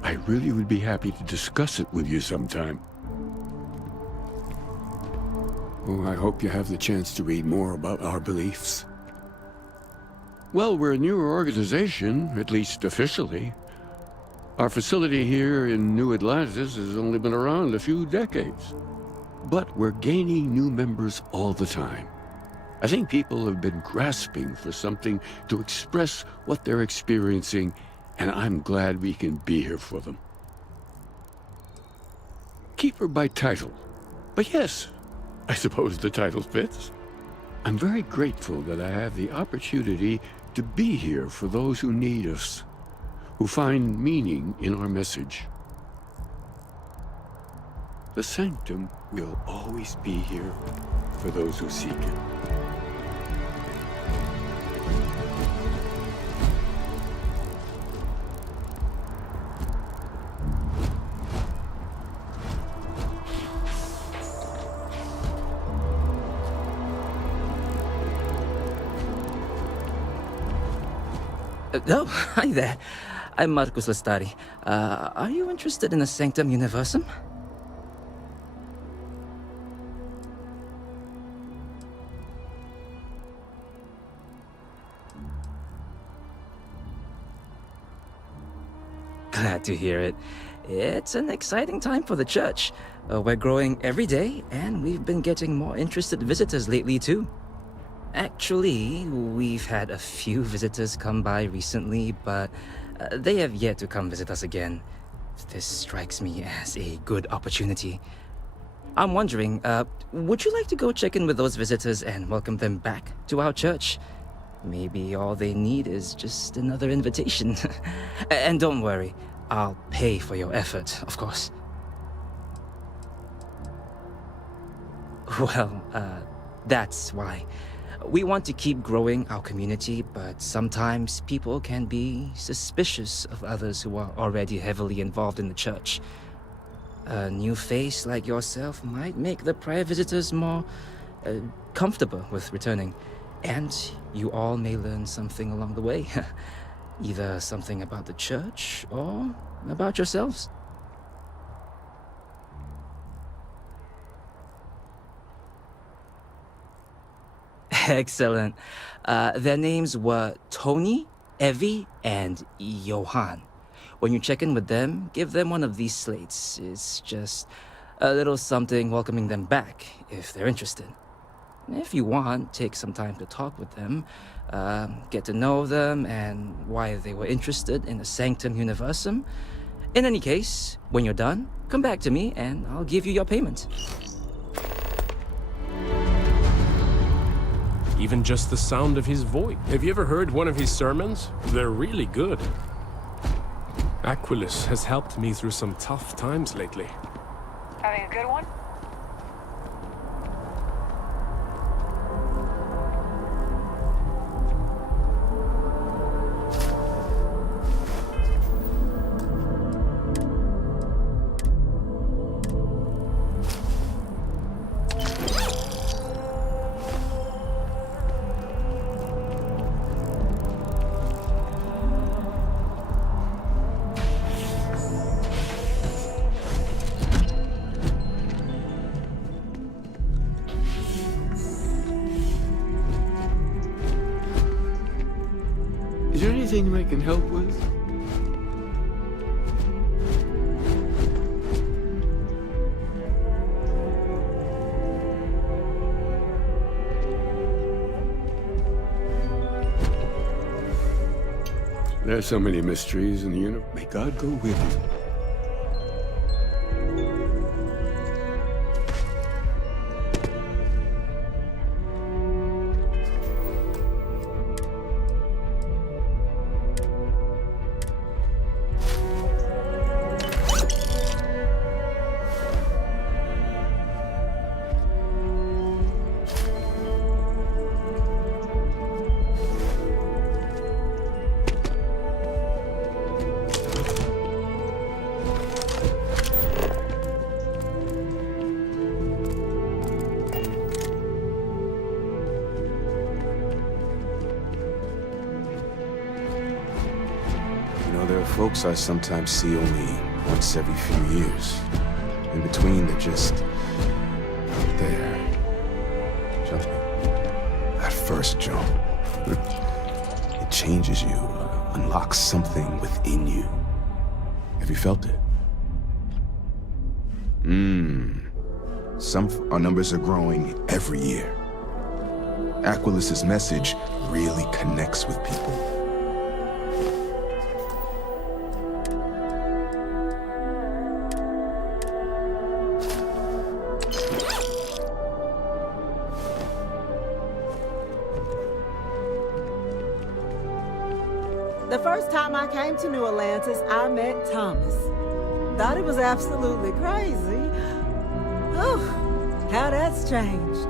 I really would be happy to discuss it with you sometime. Oh, I hope you have the chance to read more about our beliefs. Well, we're a newer organization, at least officially. Our facility here in New Atlantis has only been around a few decades. But we're gaining new members all the time. I think people have been grasping for something to express what they're experiencing, and I'm glad we can be here for them. Keeper by title. But yes, I suppose the title fits. I'm very grateful that I have the opportunity to be here for those who need us, who find meaning in our message. The Sanctum will always be here for those who seek it. Oh, hi there. I'm Marcus Lestari. Are you interested in the Sanctum Universum? Glad to hear it. It's an exciting time for the church. We're growing every day, and we've been getting more interested visitors lately, too. Actually, we've had a few visitors come by recently, but they have yet to come visit us again. This strikes me as a good opportunity. I'm wondering, would you like to go check in with those visitors and welcome them back to our church? Maybe all they need is just another invitation. And don't worry, I'll pay for your effort, of course. Well, that's why. We want to keep growing our community, but sometimes people can be suspicious of others who are already heavily involved in the church. A new face like yourself might make the prior visitors more comfortable with returning. And you all may learn something along the way. Either something about the church or about yourselves. Excellent. Their names were Tony, Evie, and Johan. When you check in with them, give them one of these slates. It's just a little something welcoming them back, if they're interested. If you want, take some time to talk with them, get to know them and why they were interested in the Sanctum Universum. In any case, when you're done, come back to me and I'll give you your payment. Even just the sound of his voice. Have you ever heard one of his sermons? They're really good. Aquilus has helped me through some tough times lately. Having a good one? Is there anything I can help with? There's so many mysteries in the universe. May God go with you. There are folks I sometimes see only once every few years. In between, they're just there. Jumping. That first jump. It changes you, unlocks something within you. Have you felt it? Our numbers are growing every year. Aquilus's message really connects with people. The first time I came to New Atlantis, I met Thomas. Thought it was absolutely crazy. Oh, how that's changed.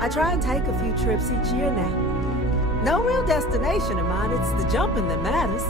I try and take a few trips each year now. No real destination in mind, it's the jumping that matters.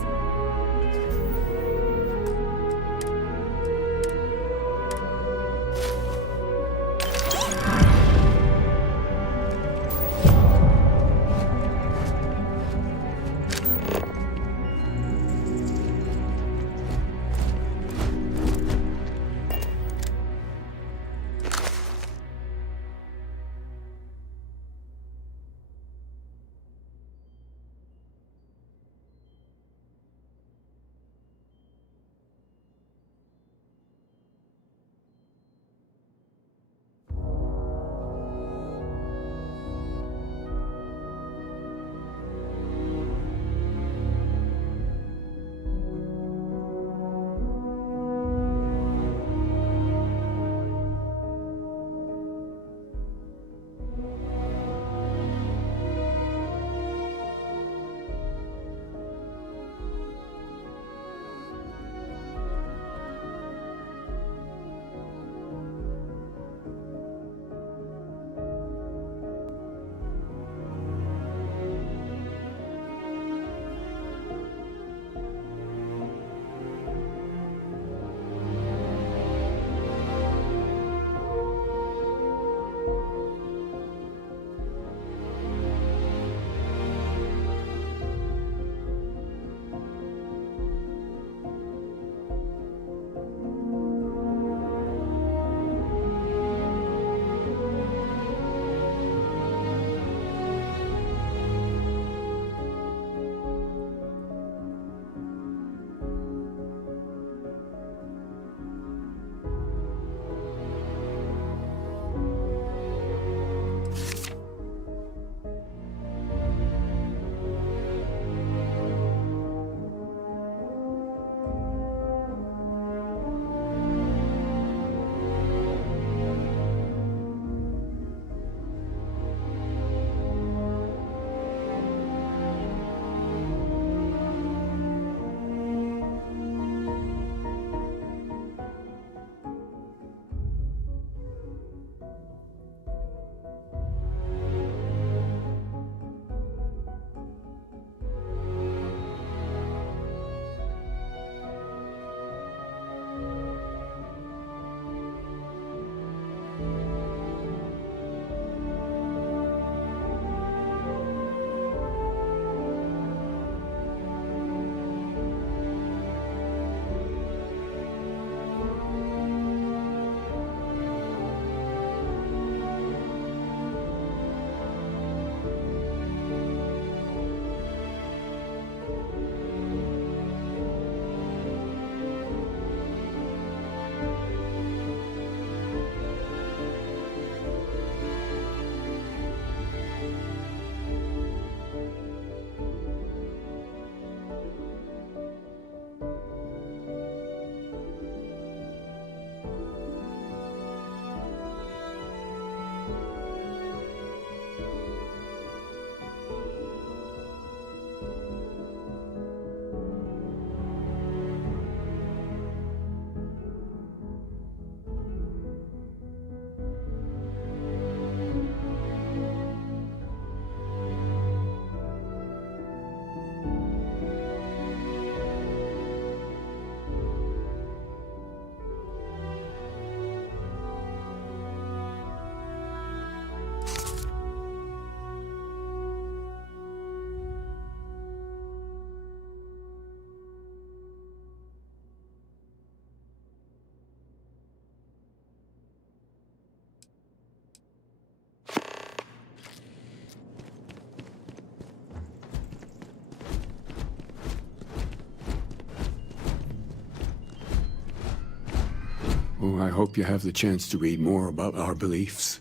So I hope you have the chance to read more about our beliefs.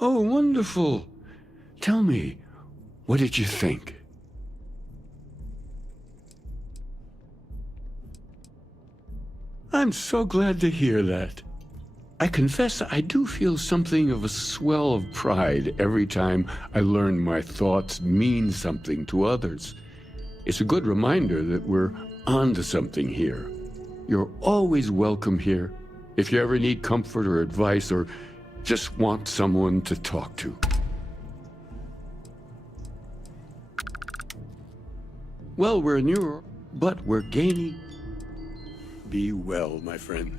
Oh, wonderful. Tell me, what did you think? I'm so glad to hear that. I confess I do feel something of a swell of pride every time I learn my thoughts mean something to others. It's a good reminder that we're onto something here. You're always welcome here if you ever need comfort or advice or just want someone to talk to. Well, we're new, but we're gaining. Be well, my friend.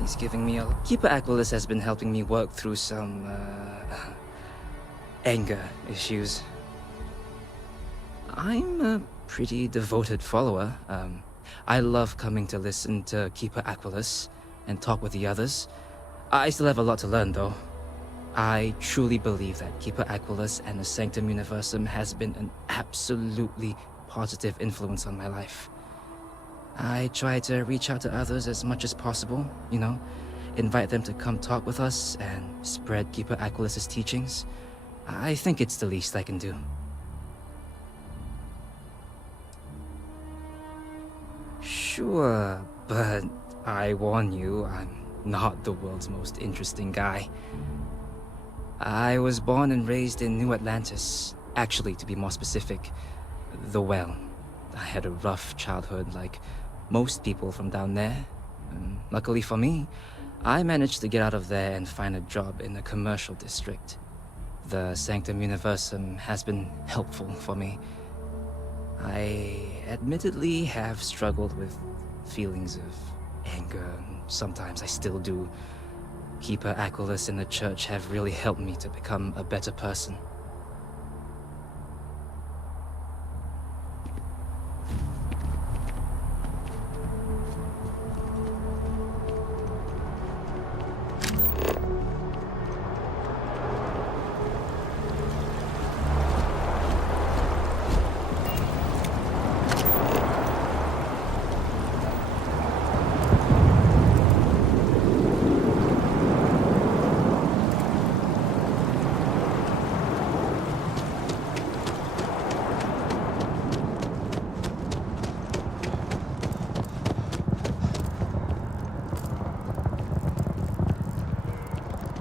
He's giving me a... Keeper Aquilus has been helping me work through some, anger issues. I'm a pretty devoted follower. I love coming to listen to Keeper Aquilus and talk with the others. I still have a lot to learn, though. I truly believe that Keeper Aquilus and the Sanctum Universum has been an absolutely positive influence on my life. I try to reach out to others as much as possible, you know, invite them to come talk with us and spread Keeper Aquilus' teachings. I think it's the least I can do. Sure, but I warn you, I'm not the world's most interesting guy. I was born and raised in New Atlantis. Actually, to be more specific, the Well. I had a rough childhood like most people from down there. Luckily for me, I managed to get out of there and find a job in the commercial district. The Sanctum Universum has been helpful for me. I admittedly have struggled with feelings of anger, and sometimes I still do. Keeper Aquilus and the church have really helped me to become a better person.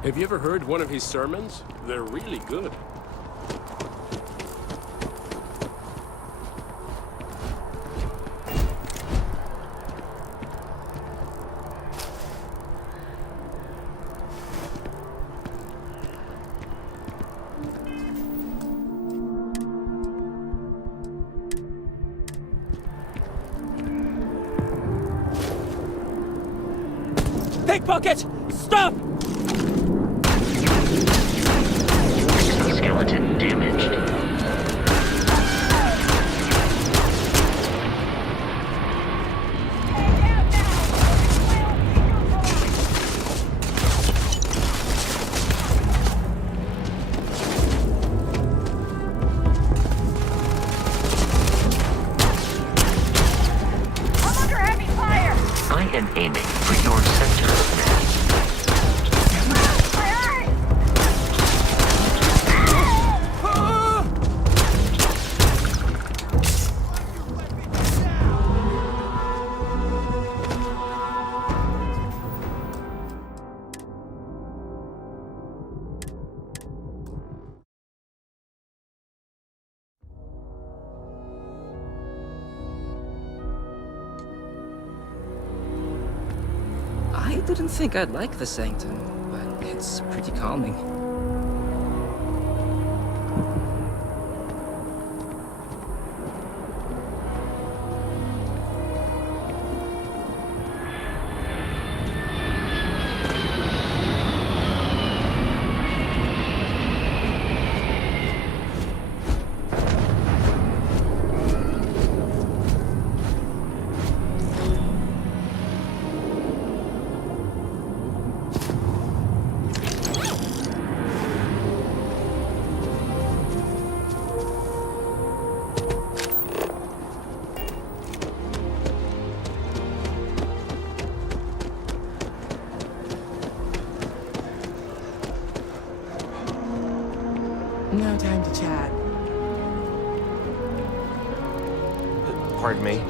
Have you ever heard one of his sermons? They're really good. Pickpocket! Stop! Exoskeleton damaged. I am aiming for your center of mass. I didn't think I'd like the Sanctum, but it's pretty calming. No time to chat. Pardon me.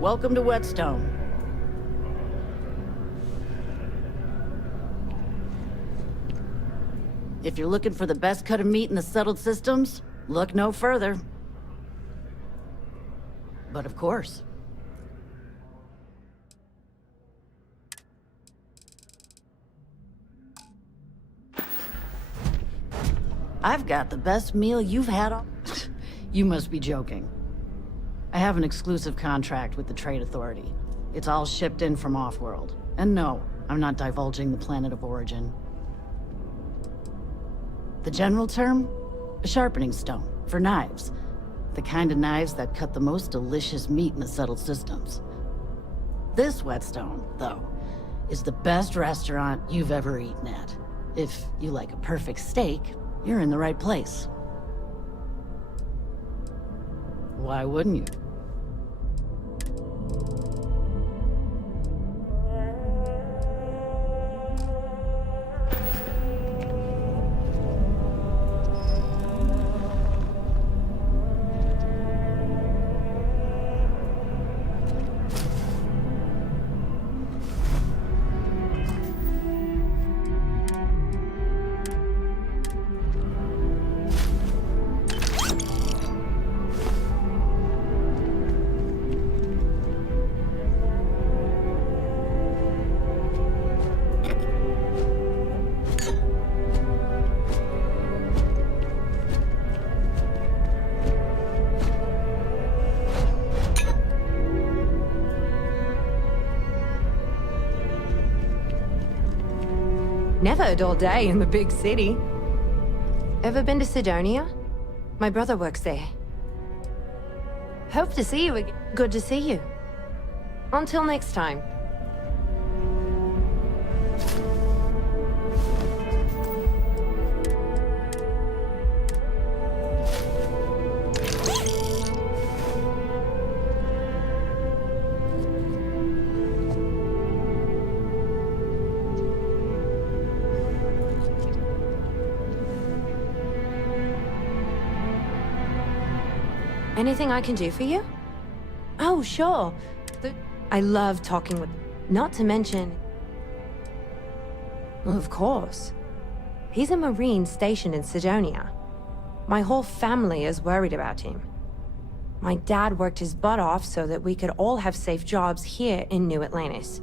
Welcome to Whetstone. If you're looking for the best cut of meat in the settled systems, look no further. But of course. I've got the best meal you've had all... You must be joking. I have an exclusive contract with the Trade Authority. It's all shipped in from off-world. And no, I'm not divulging the planet of origin. The general term? A sharpening stone, for knives. The kind of knives that cut the most delicious meat in the settled systems. This Whetstone, though, is the best restaurant you've ever eaten at. If you like a perfect steak, you're in the right place. Why wouldn't you? Never a dull day in the big city. Ever been to Sidonia? My brother works there. Hope to see you again. Good to see you. Until next time. Anything I can do for you? Oh, sure. I love talking with... Not to mention... Of course. He's a Marine stationed in Sidonia. My whole family is worried about him. My dad worked his butt off so that we could all have safe jobs here in New Atlantis.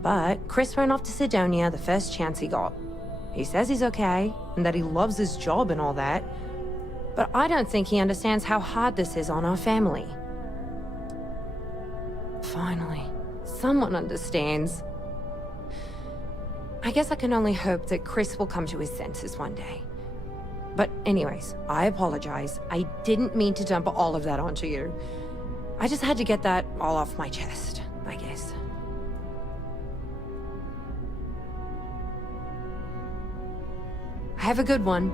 But Chris ran off to Sidonia the first chance he got. He says he's okay, and that he loves his job and all that. But I don't think he understands how hard this is on our family. Finally, someone understands. I guess I can only hope that Chris will come to his senses one day. But anyways, I apologize. I didn't mean to dump all of that onto you. I just had to get that all off my chest, I guess. Have a good one.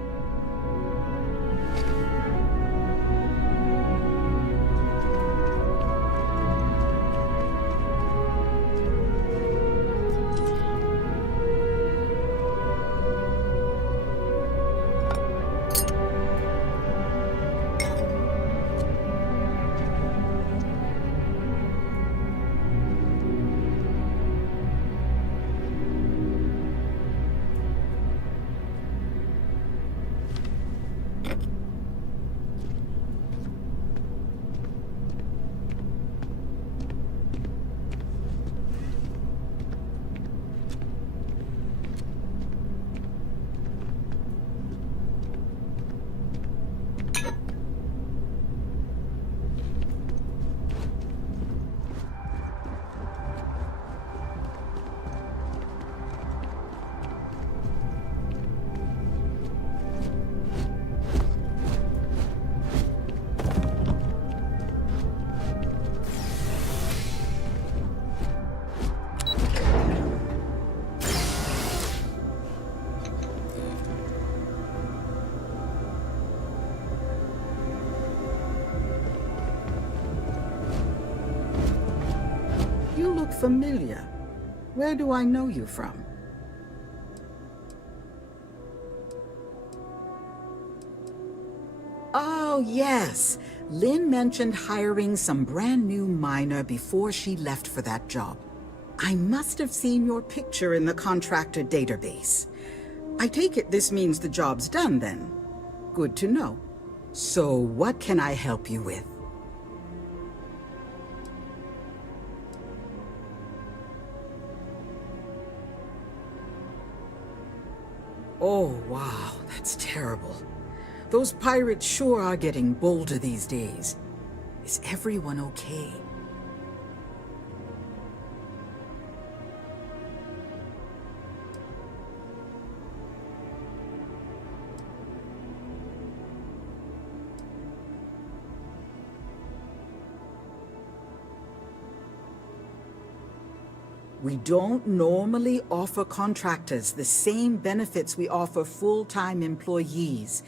Familiar. Where do I know you from? Oh, yes. Lynn mentioned hiring some brand new miner before she left for that job. I must have seen your picture in the contractor database. I take it this means the job's done then. Good to know. So what can I help you with? Oh, wow, that's terrible. Those pirates sure are getting bolder these days. Is everyone okay? We don't normally offer contractors the same benefits we offer full-time employees.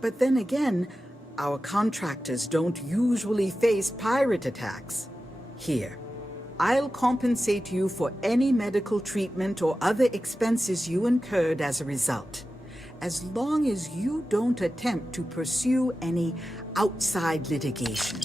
But then again, our contractors don't usually face pirate attacks. Here, I'll compensate you for any medical treatment or other expenses you incurred as a result, as long as you don't attempt to pursue any outside litigation.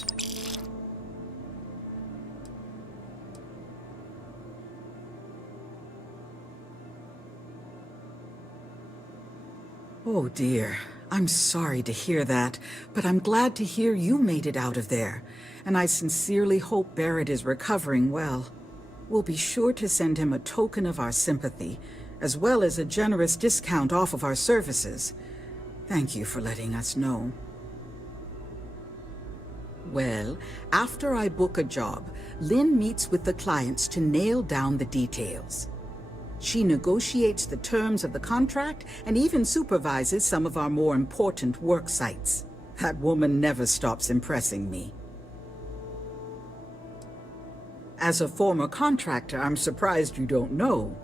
Oh dear, I'm sorry to hear that, but I'm glad to hear you made it out of there, and I sincerely hope Barrett is recovering well. We'll be sure to send him a token of our sympathy, as well as a generous discount off of our services. Thank you for letting us know. Well, after I book a job, Lynn meets with the clients to nail down the details. She negotiates the terms of the contract and even supervises some of our more important work sites. That woman never stops impressing me. As a former contractor, I'm surprised you don't know.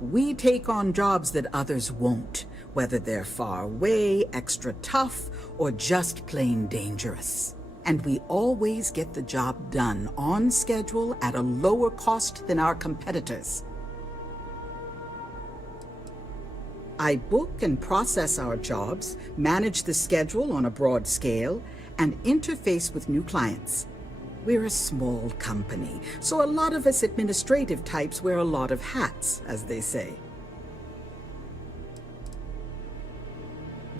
We take on jobs that others won't, whether they're far away, extra tough, or just plain dangerous. And we always get the job done on schedule at a lower cost than our competitors. I book and process our jobs, manage the schedule on a broad scale, and interface with new clients. We're a small company, so a lot of us administrative types wear a lot of hats, as they say.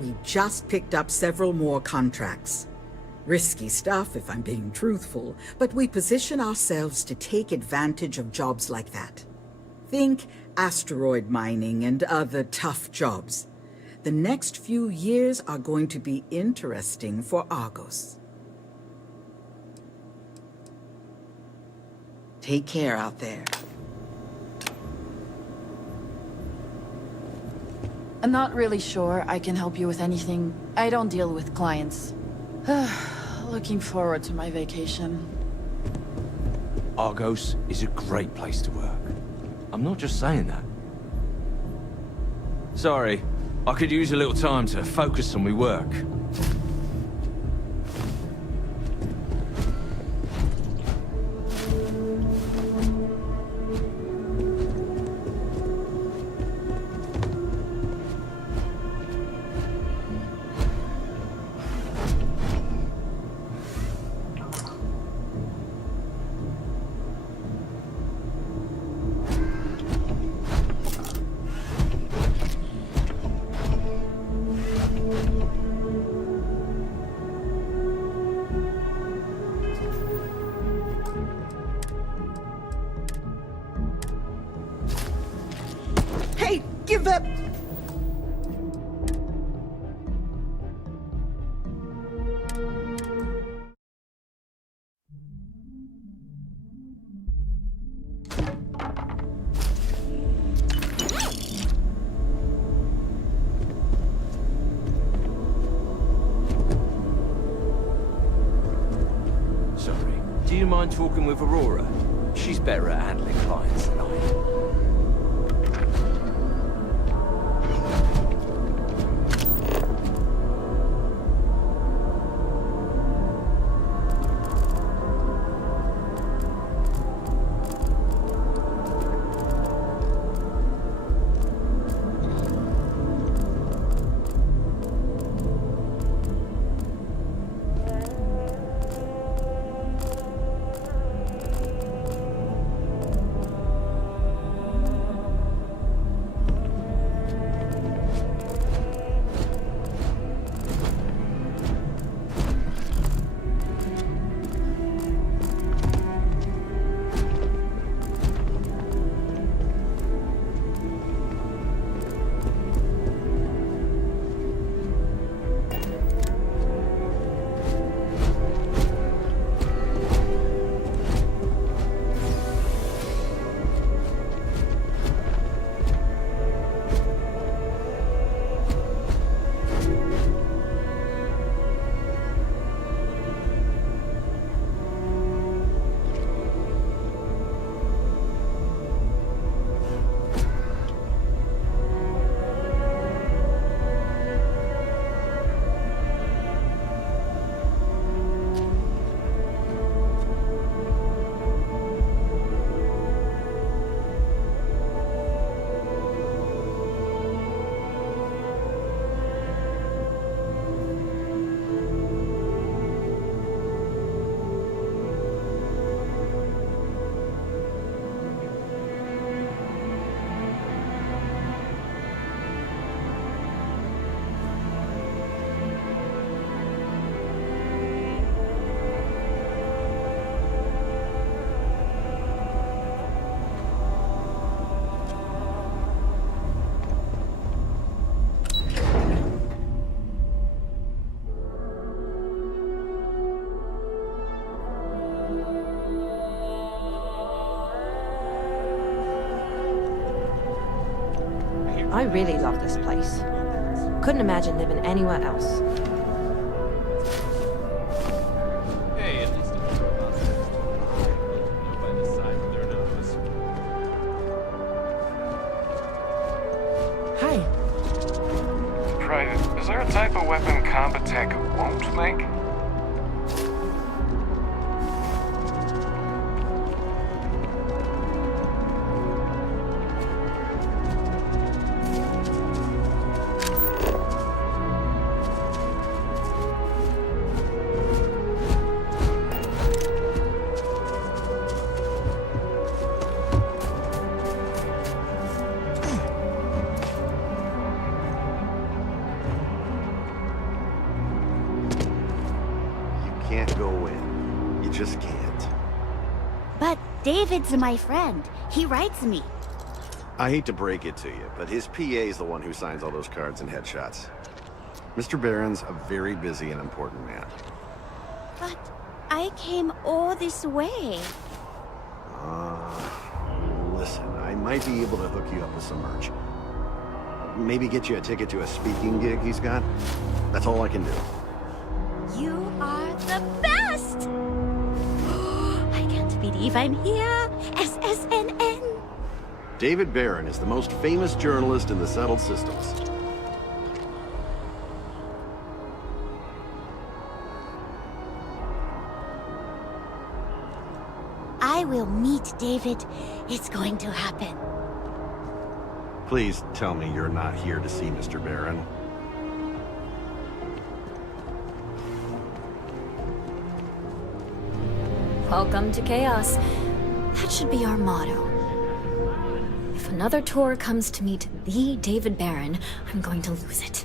We just picked up several more contracts. Risky stuff, if I'm being truthful, but we position ourselves to take advantage of jobs like that. Think asteroid mining and other tough jobs. The next few years are going to be interesting for Argos. Take care out there. I'm not really sure I can help you with anything. I don't deal with clients. Looking forward to my vacation. Argos is a great place to work. I'm not just saying that. Sorry, I could use a little time to focus on my work. Give that... Sorry. Do you mind talking with Aurora? She's better at handling clients than I am. I really love this place. Couldn't imagine living anywhere else. Hey, at least it's by the side of their nose. Hi. Private, is there a type of weapon combat tech won't make? Can't go in. You just can't. But David's my friend. He writes me. I hate to break it to you, but his PA is the one who signs all those cards and headshots. Mr. Barron's a very busy and important man. But I came all this way. Listen, I might be able to hook you up with some merch. Maybe get you a ticket to a speaking gig he's got. That's all I can do. You are the best! I can't believe I'm here. SSNN. David Barron is the most famous journalist in the settled systems. I will meet David. It's going to happen. Please tell me you're not here to see Mr. Barron. Welcome to chaos. That should be our motto. If another tour comes to meet the David Barron, I'm going to lose it.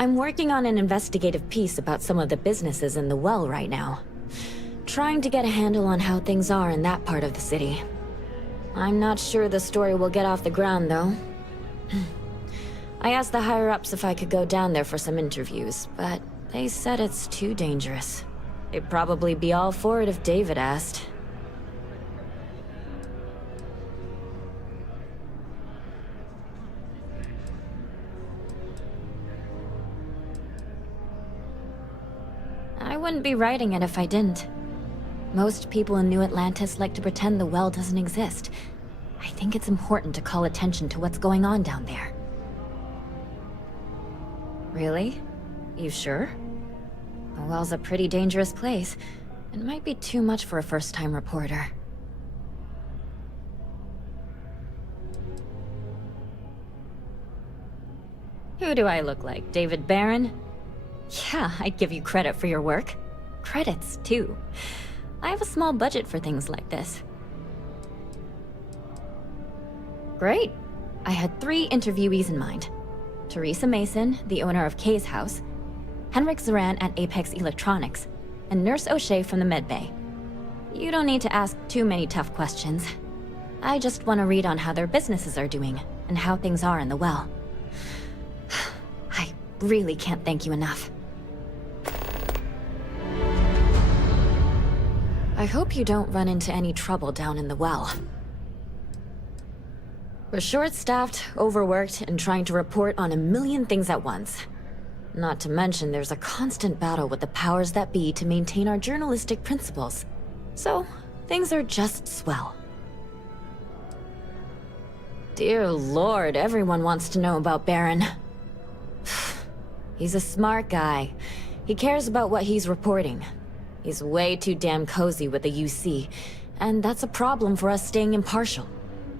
I'm working on an investigative piece about some of the businesses in the well right now. Trying to get a handle on how things are in that part of the city. I'm not sure the story will get off the ground, though. I asked the higher-ups if I could go down there for some interviews, but they said it's too dangerous. They'd probably be all for it if David asked. I wouldn't be writing it if I didn't. Most people in New Atlantis like to pretend the well doesn't exist. I think it's important to call attention to what's going on down there. Really? You sure? The well's a pretty dangerous place. It might be too much for a first-time reporter. Who do I look like? David Barron? Yeah, I'd give you credit for your work. Credits, too. I have a small budget for things like this. Great. I had 3 interviewees in mind. Teresa Mason, the owner of Kay's house, Henrik Zoran at Apex Electronics, and Nurse O'Shea from the medbay. You don't need to ask too many tough questions. I just want to read on how their businesses are doing, and how things are in the well. I really can't thank you enough. I hope you don't run into any trouble down in the well. We're short-staffed, overworked, and trying to report on a million things at once. Not to mention there's a constant battle with the powers that be to maintain our journalistic principles. So, things are just swell. Dear Lord, everyone wants to know about Barron. He's a smart guy. He cares about what he's reporting. He's way too damn cozy with the UC, and that's a problem for us staying impartial.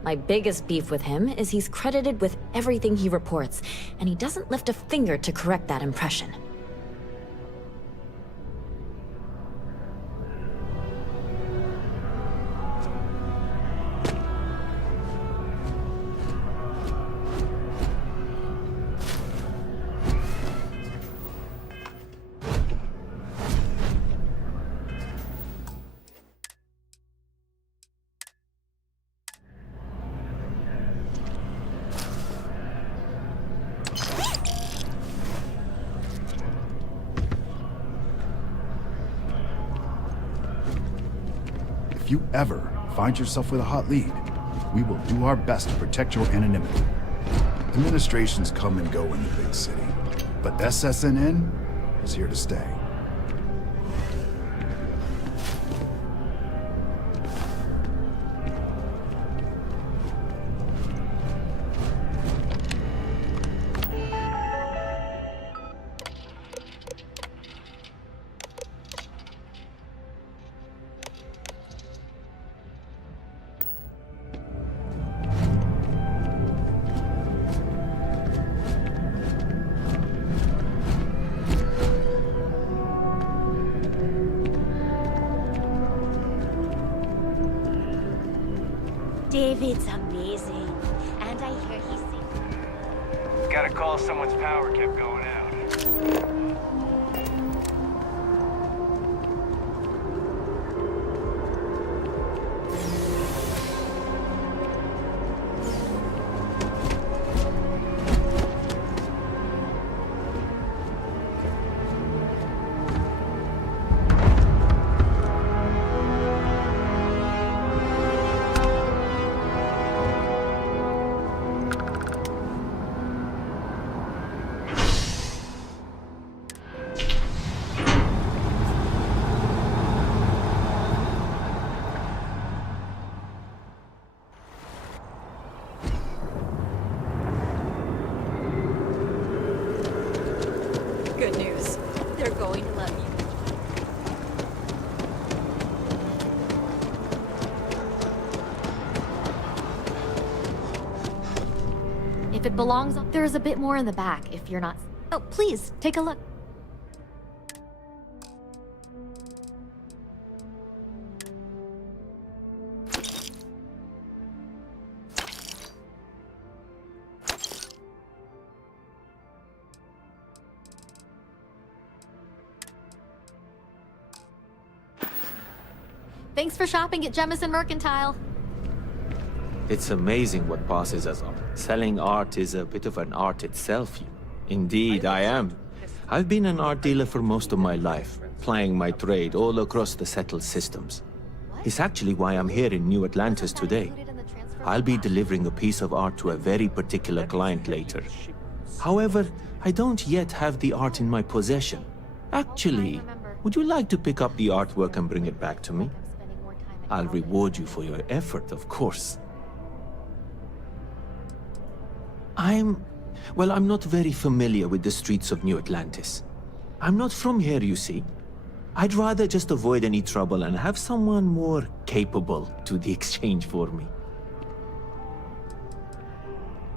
My biggest beef with him is he's credited with everything he reports, and he doesn't lift a finger to correct that impression. If you ever find yourself with a hot lead, we will do our best to protect your anonymity. Administrations come and go in the big city, but SSNN is here to stay. David's amazing. And I hear he's singing. Got a call someone's power kept going out. Good news. They're going to let me. If it belongs, there's a bit more in the back if you're not. Oh, please, take a look. Thanks for shopping at Jemison Mercantile. It's amazing what passes as art. Selling art is a bit of an art itself. Indeed, I am. I've been an art dealer for most of my life, plying my trade all across the settled systems. It's actually why I'm here in New Atlantis today. I'll be delivering a piece of art to a very particular client later. However, I don't yet have the art in my possession. Actually, would you like to pick up the artwork and bring it back to me? I'll reward you for your effort, of course. I'm not very familiar with the streets of New Atlantis. I'm not from here, you see. I'd rather just avoid any trouble and have someone more capable do the exchange for me.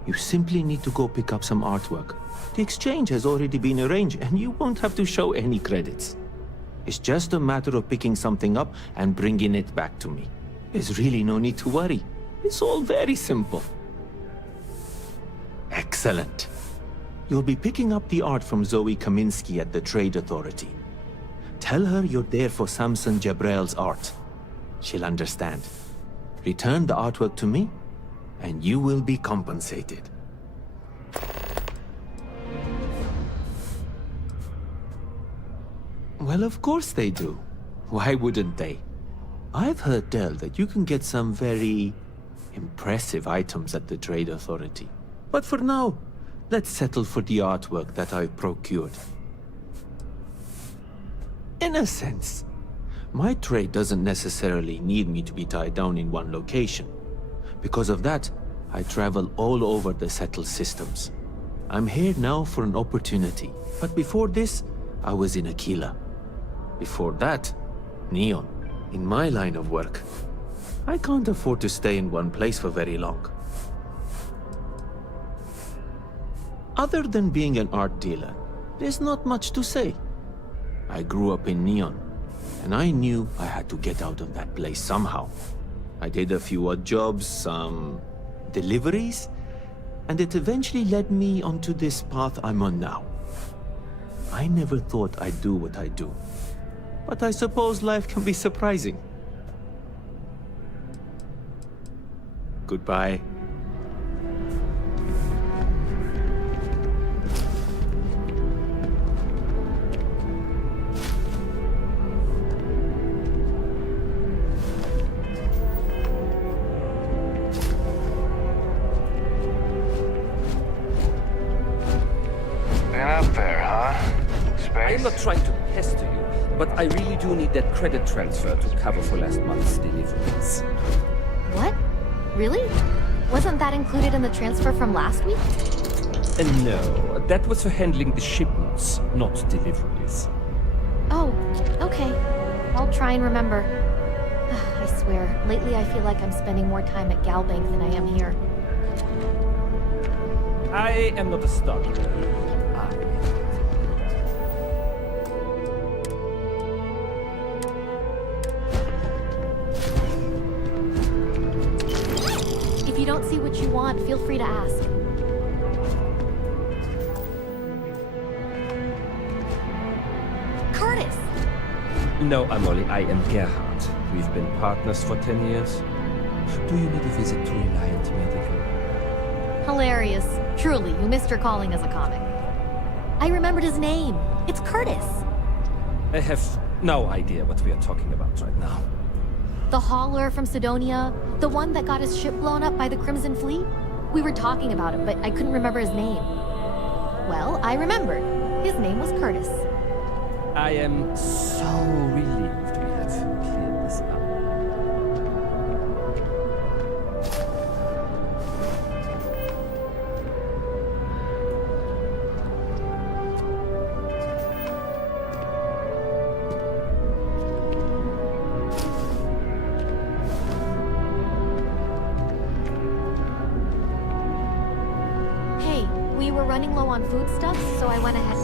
You simply need to go pick up some artwork. The exchange has already been arranged and you won't have to show any credits. It's just a matter of picking something up and bringing it back to me. There's really no need to worry. It's all very simple. Excellent. You'll be picking up the art from Zoe Kaminsky at the Trade Authority. Tell her you're there for Samson Jabrel's art. She'll understand. Return the artwork to me, and you will be compensated. Well, of course they do. Why wouldn't they? I've heard tell that you can get some very impressive items at the Trade Authority. But for now, let's settle for the artwork that I've procured. In a sense, my trade doesn't necessarily need me to be tied down in one location. Because of that, I travel all over the settled systems. I'm here now for an opportunity, but before this, I was in Aquila. Before that, Neon. In my line of work, I can't afford to stay in one place for very long. Other than being an art dealer, there's not much to say. I grew up in Neon, and I knew I had to get out of that place somehow. I did a few odd jobs, some deliveries, and it eventually led me onto this path I'm on now. I never thought I'd do what I do, but I suppose life can be surprising. Goodbye. base? I'm not trying to pester you, but I really do need that credit transfer to cover for last month's deliveries. What? Really? Wasn't that included in the transfer from last week? No, that was for handling the shipments, not deliveries. Oh, okay. I'll try and remember. I swear, lately I feel like I'm spending more time at Galbank than I am here. I am not a stalker. If you don't see what you want, feel free to ask. Curtis! No, Amoli, I am Gerhard. We've been partners for 10 years. Do you need a visit to Reliant Medical? Hilarious. Truly, you missed your calling as a comic. I remembered his name. It's Curtis. I have no idea what we are talking about right now. The hauler from Sidonia, the one that got his ship blown up by the Crimson Fleet? We were talking about it, but I couldn't remember his name. Well, I remembered. His name was Curtis. I am so relieved we have cleared this up. Hey, we were running low on foodstuffs, so I went ahead.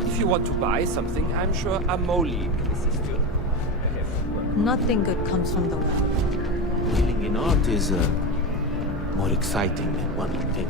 If you want to buy something, I'm sure Amoli can assist you. Nothing good comes from the well. Dealing in art is more exciting than one would think.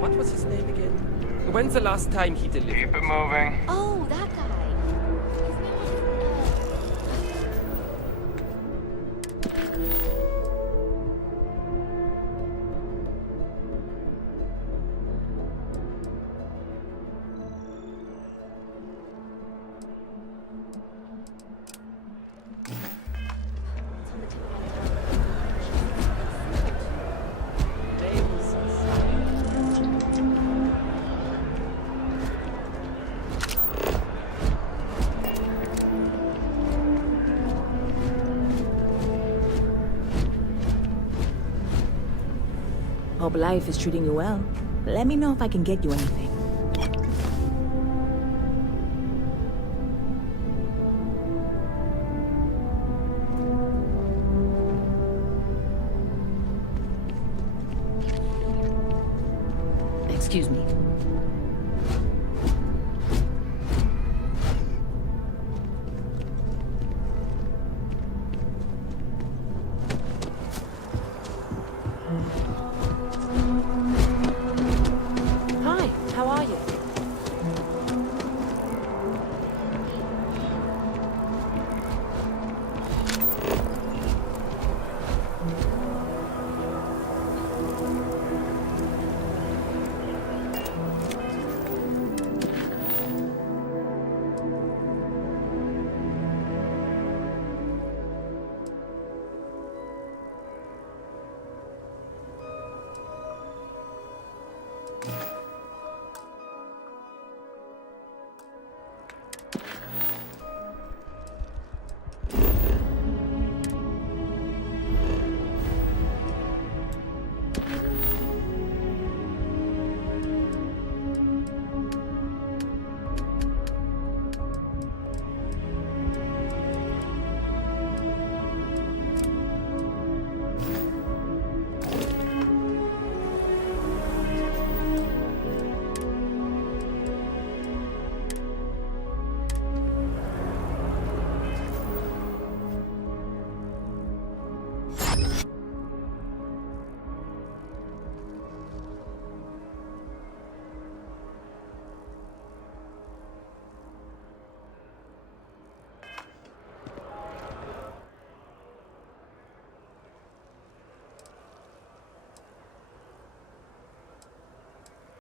What was his name again? When's the last time he delivered? Keep it moving. Oh, that guy. His name Hope life is treating you well. Let me know if I can get you anything.